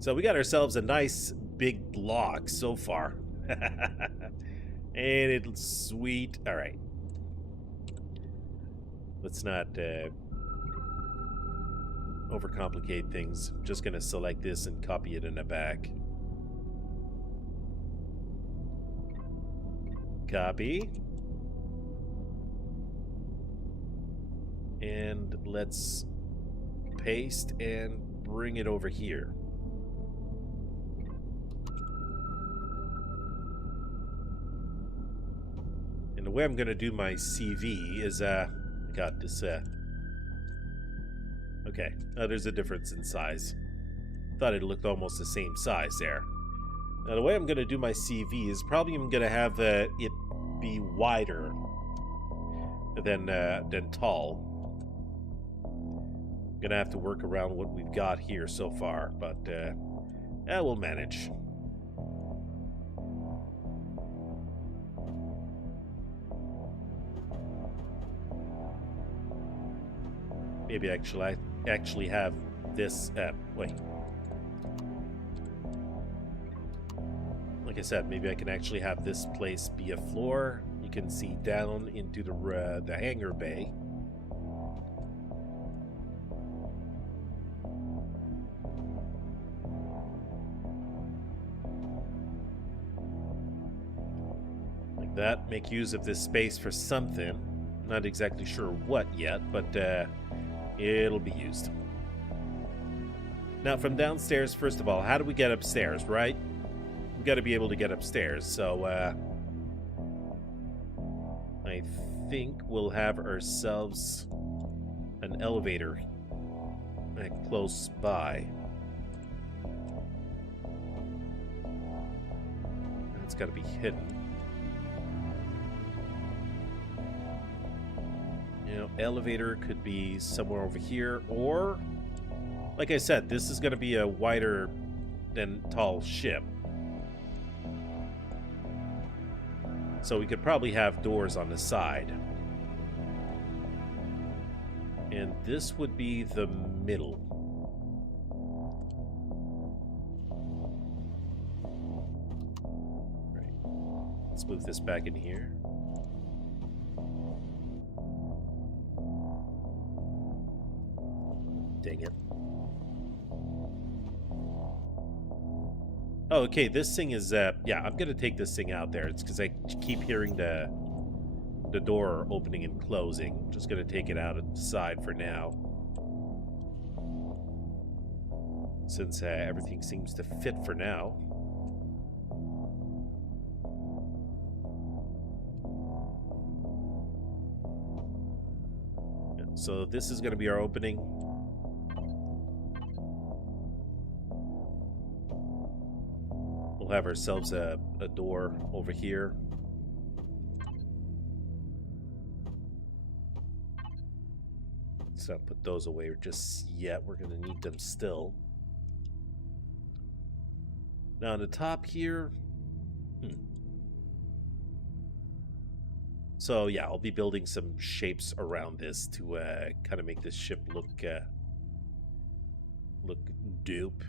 So we got ourselves a nice big block so far. And it's sweet. All right. Let's not overcomplicate things. I'm just going to select this and copy it in the back. Copy. And let's paste and bring it over here. And the way I'm going to do my CV is, I got this, okay, there's a difference in size. Thought it looked almost the same size there. Now, the way I'm going to do my CV is probably I'm going to have it be wider than tall. I'm going to have to work around what we've got here so far, but we'll manage. Maybe I actually have this, wait. Like I said, maybe I can actually have this place be a floor. You can see down into the hangar bay. Like that. Make use of this space for something. Not exactly sure what yet, but it'll be used. Now, from downstairs, first of all, how do we get upstairs, right? We've got to be able to get upstairs, so I think we'll have ourselves an elevator close by. It's got to be hidden. You know, elevator could be somewhere over here, or, like I said, this is going to be a wider than tall ship. So we could probably have doors on the side. And this would be the middle. Right. Let's move this back in here. Dang it. Oh, okay, this thing is, yeah, I'm gonna take this thing out there. It's because I keep hearing the door opening and closing. I'm just gonna take it out of the side for now. Since everything seems to fit for now. Yeah, so this is gonna be our opening. We'll have ourselves a door over here. Let's not put those away just yet. We're going to need them still. Now on the top here... So yeah, I'll be building some shapes around this to kind of make this ship look dope.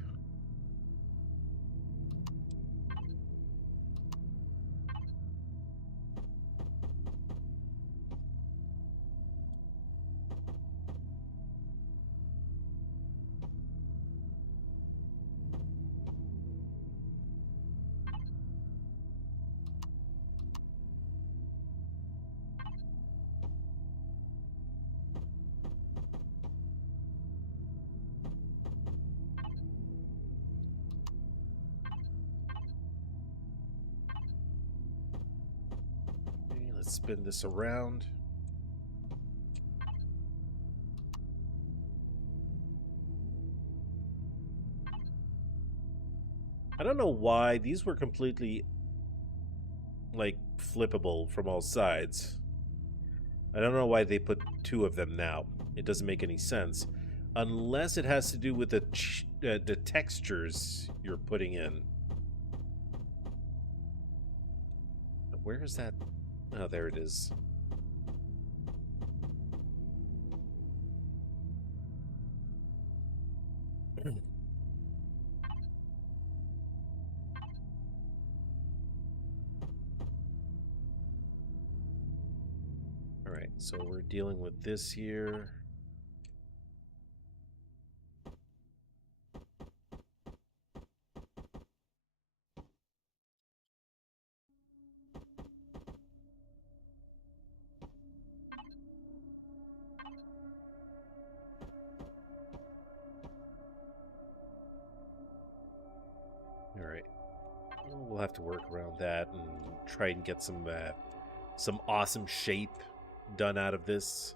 Let's spin this around. I don't know why these were completely like flippable from all sides. I don't know why they put two of them now. It doesn't make any sense unless it has to do with the textures you're putting in. Where is that? Oh, there it is. All right, so we're dealing with this here. Alright, we'll have to work around that and try and get some awesome shape done out of this.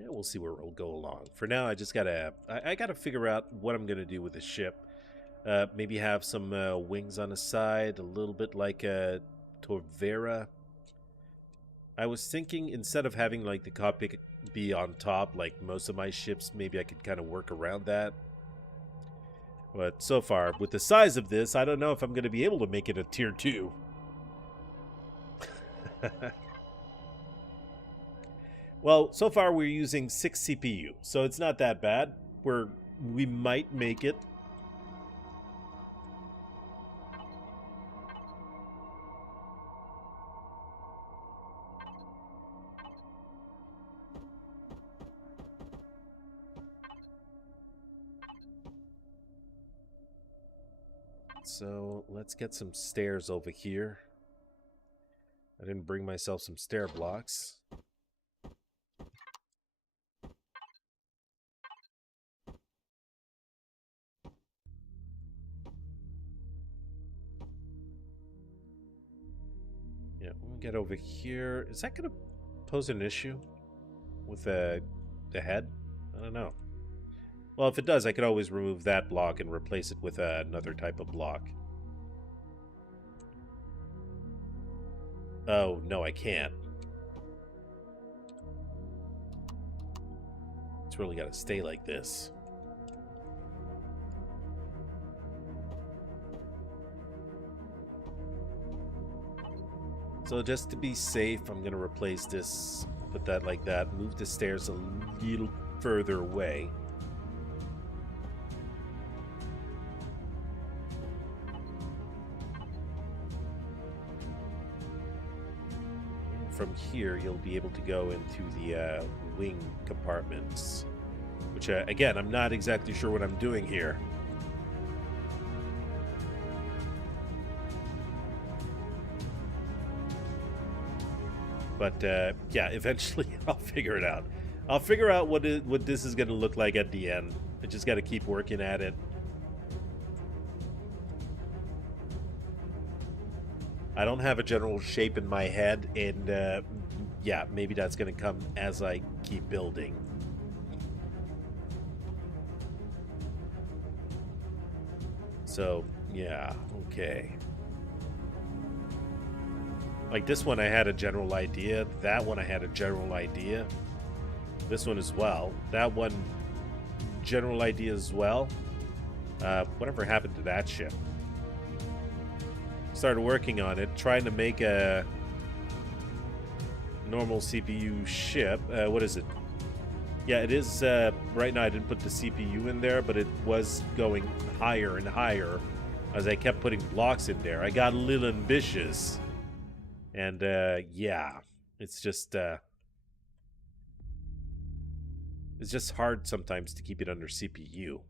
Yeah, we'll see where we'll go along. For now, I just gotta I gotta figure out what I'm gonna do with the ship. Maybe have some wings on the side, a little bit like a Torvera. I was thinking instead of having like the cockpit be on top, like most of my ships, maybe I could kind of work around that. But so far, with the size of this, I don't know if I'm going to be able to make it a tier 2. Well, so far we're using 6 CPU, so it's not that bad. We might make it. So let's get some stairs over here. I didn't bring myself some stair blocks. Yeah, we'll get over here. Is that going to pose an issue with the head? I don't know. Well, if it does, I could always remove that block and replace it with another type of block. Oh, no, I can't. It's really got to stay like this. So just to be safe, I'm going to replace this, put that like that, move the stairs a little further away. From here, you'll be able to go into the wing compartments, which, again, I'm not exactly sure what I'm doing here. But, yeah, eventually I'll figure it out. I'll figure out what this is going to look like at the end. I just got to keep working at it. I don't have a general shape in my head, and yeah, maybe that's going to come as I keep building. So, yeah, okay. Like this one I had a general idea, that one I had a general idea. This one as well. That one, general idea as well. Whatever happened to that ship? Started working on it, trying to make a normal CPU ship. What is it? Yeah, it is. Right now I didn't put the CPU in there, but it was going higher and higher as I kept putting blocks in there. I got a little ambitious. And yeah, it's just hard sometimes to keep it under CPU.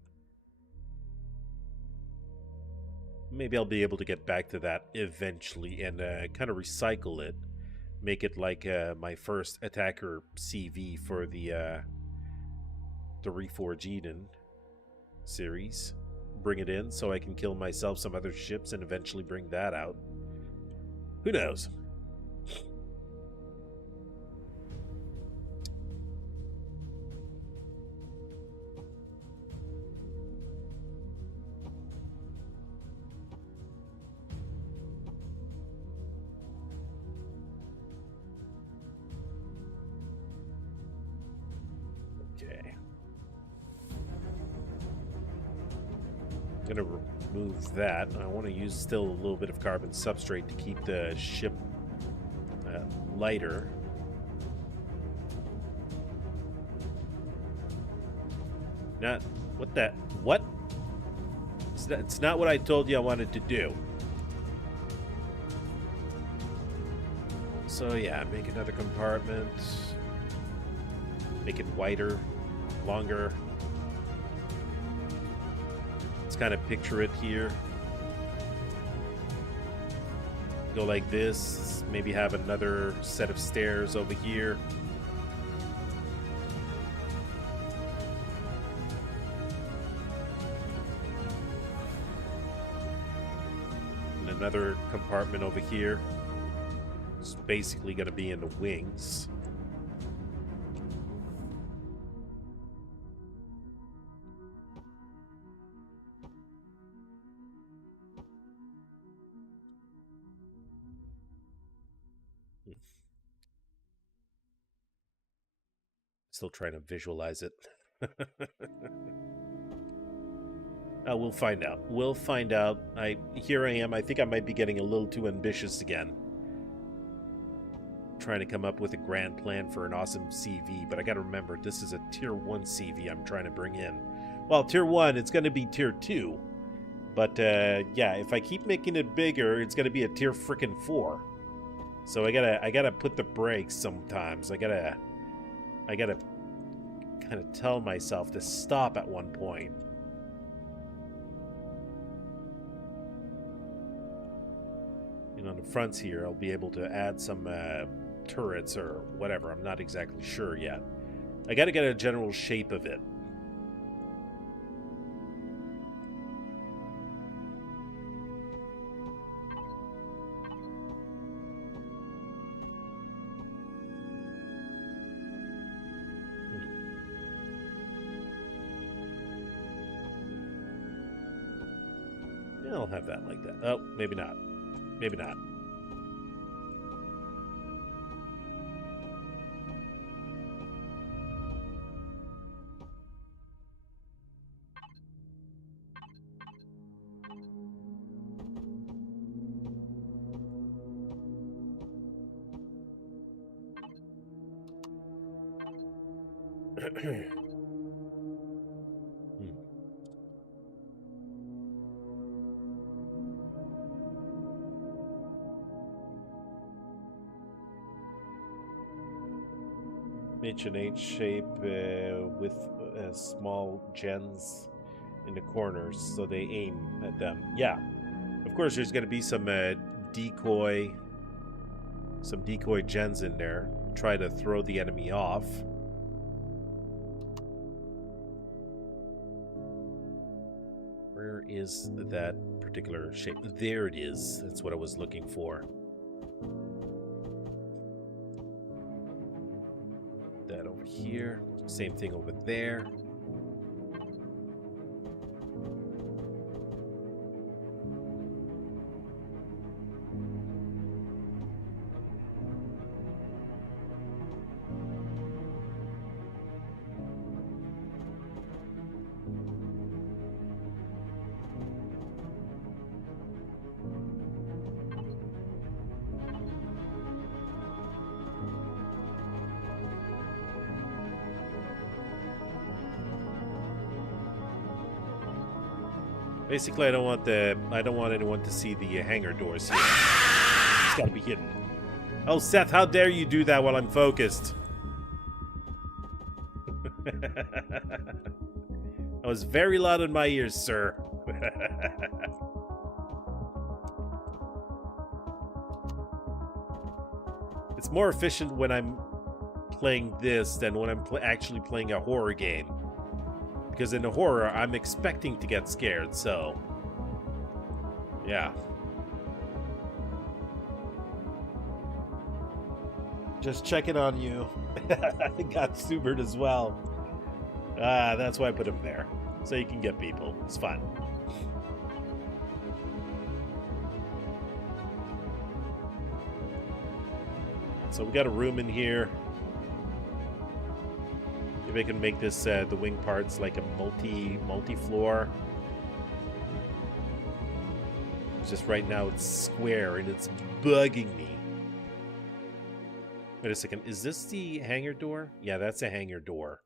Maybe I'll be able to get back to that eventually and kind of recycle it, make it like my first attacker CV for the Reforged series. Bring it in so I can kill myself some other ships and eventually bring that out. Who knows? I'm going to remove that. I want to use still a little bit of carbon substrate to keep the ship lighter. Not what that what? It's not what I told you I wanted to do. So yeah, make another compartment. Make it wider, longer. Kind of picture it here. Go like this, maybe have another set of stairs over here. And another compartment over here. It's basically going to be in the wings. Still trying to visualize it. We'll find out. We'll find out. Here I am. I think I might be getting a little too ambitious again. Trying to come up with a grand plan for an awesome CV, but I got to remember this is a tier 1 CV I'm trying to bring in. Well, tier 1, it's going to be tier 2. But yeah, if I keep making it bigger, it's going to be a tier frickin' 4. So I gotta put the brakes sometimes. I gotta kind of tell myself to stop at one point. And on the fronts here, I'll be able to add some turrets or whatever. I'm not exactly sure yet. I gotta get a general shape of it. I'll have that like that. Oh, maybe not. Maybe not. H&H shape with small gens in the corners so they aim at them. Yeah, of course there's going to be some decoy gens in there. Try to throw the enemy off. Where is that particular shape? There it is. That's what I was looking for. here. Same thing over there. Basically, I don't want anyone to see the hangar doors here. It's gotta be hidden. Oh, Seth, how dare you do that while I'm focused? That was very loud in my ears, sir. It's more efficient when I'm playing this than when I'm actually playing a horror game. Because in a horror, I'm expecting to get scared, so... yeah. Just checking on you. I got Subert as well. That's why I put him there. So you can get people. It's fun. So we got a room in here. Maybe I can make this the wing parts like a multi-floor. It's just right now it's square and it's bugging me. Wait a second, is this the hangar door? Yeah, that's a hangar door.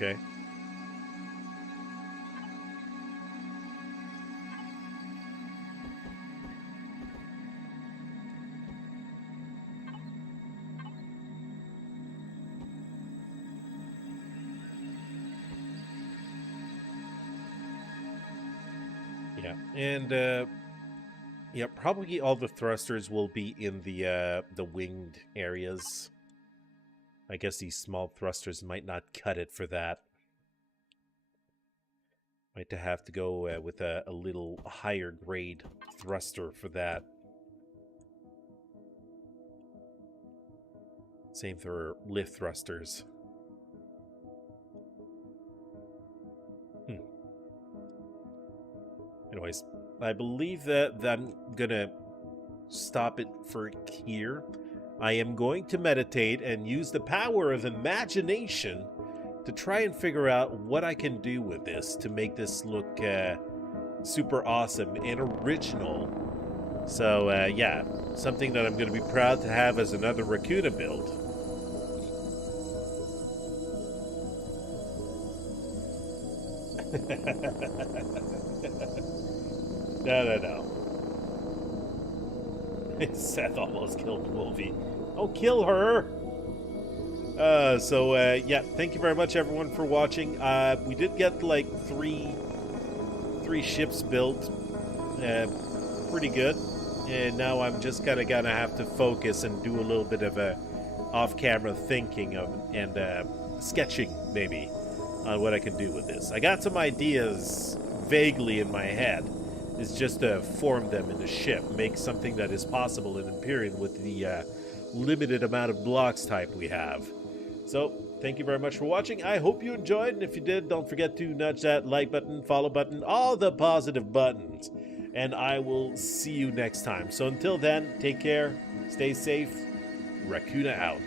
Okay. Yeah, and yeah, probably all the thrusters will be in the winged areas. I guess these small thrusters might not cut it for that. Might have to go with a little higher grade thruster for that. Same for lift thrusters. Anyways, I believe that I'm gonna stop it for here. I am going to meditate and use the power of imagination to try and figure out what I can do with this to make this look super awesome and original. So, yeah, something that I'm going to be proud to have as another Rakoona build. No. Seth almost killed Wolfie. Oh, kill her! Yeah, thank you very much, everyone, for watching. We did get, like, three ships built. Pretty good. And now I'm just kind of gonna have to focus and do a little bit of a off-camera thinking and sketching, maybe, on what I can do with this. I got some ideas vaguely in my head. Is just to form them in a ship, make something that is possible in Empyrean with the limited amount of blocks type we have. So, thank you very much for watching. I hope you enjoyed, and if you did, don't forget to nudge that like button, follow button, all the positive buttons. And I will see you next time. So until then, take care, stay safe, Rakoona out.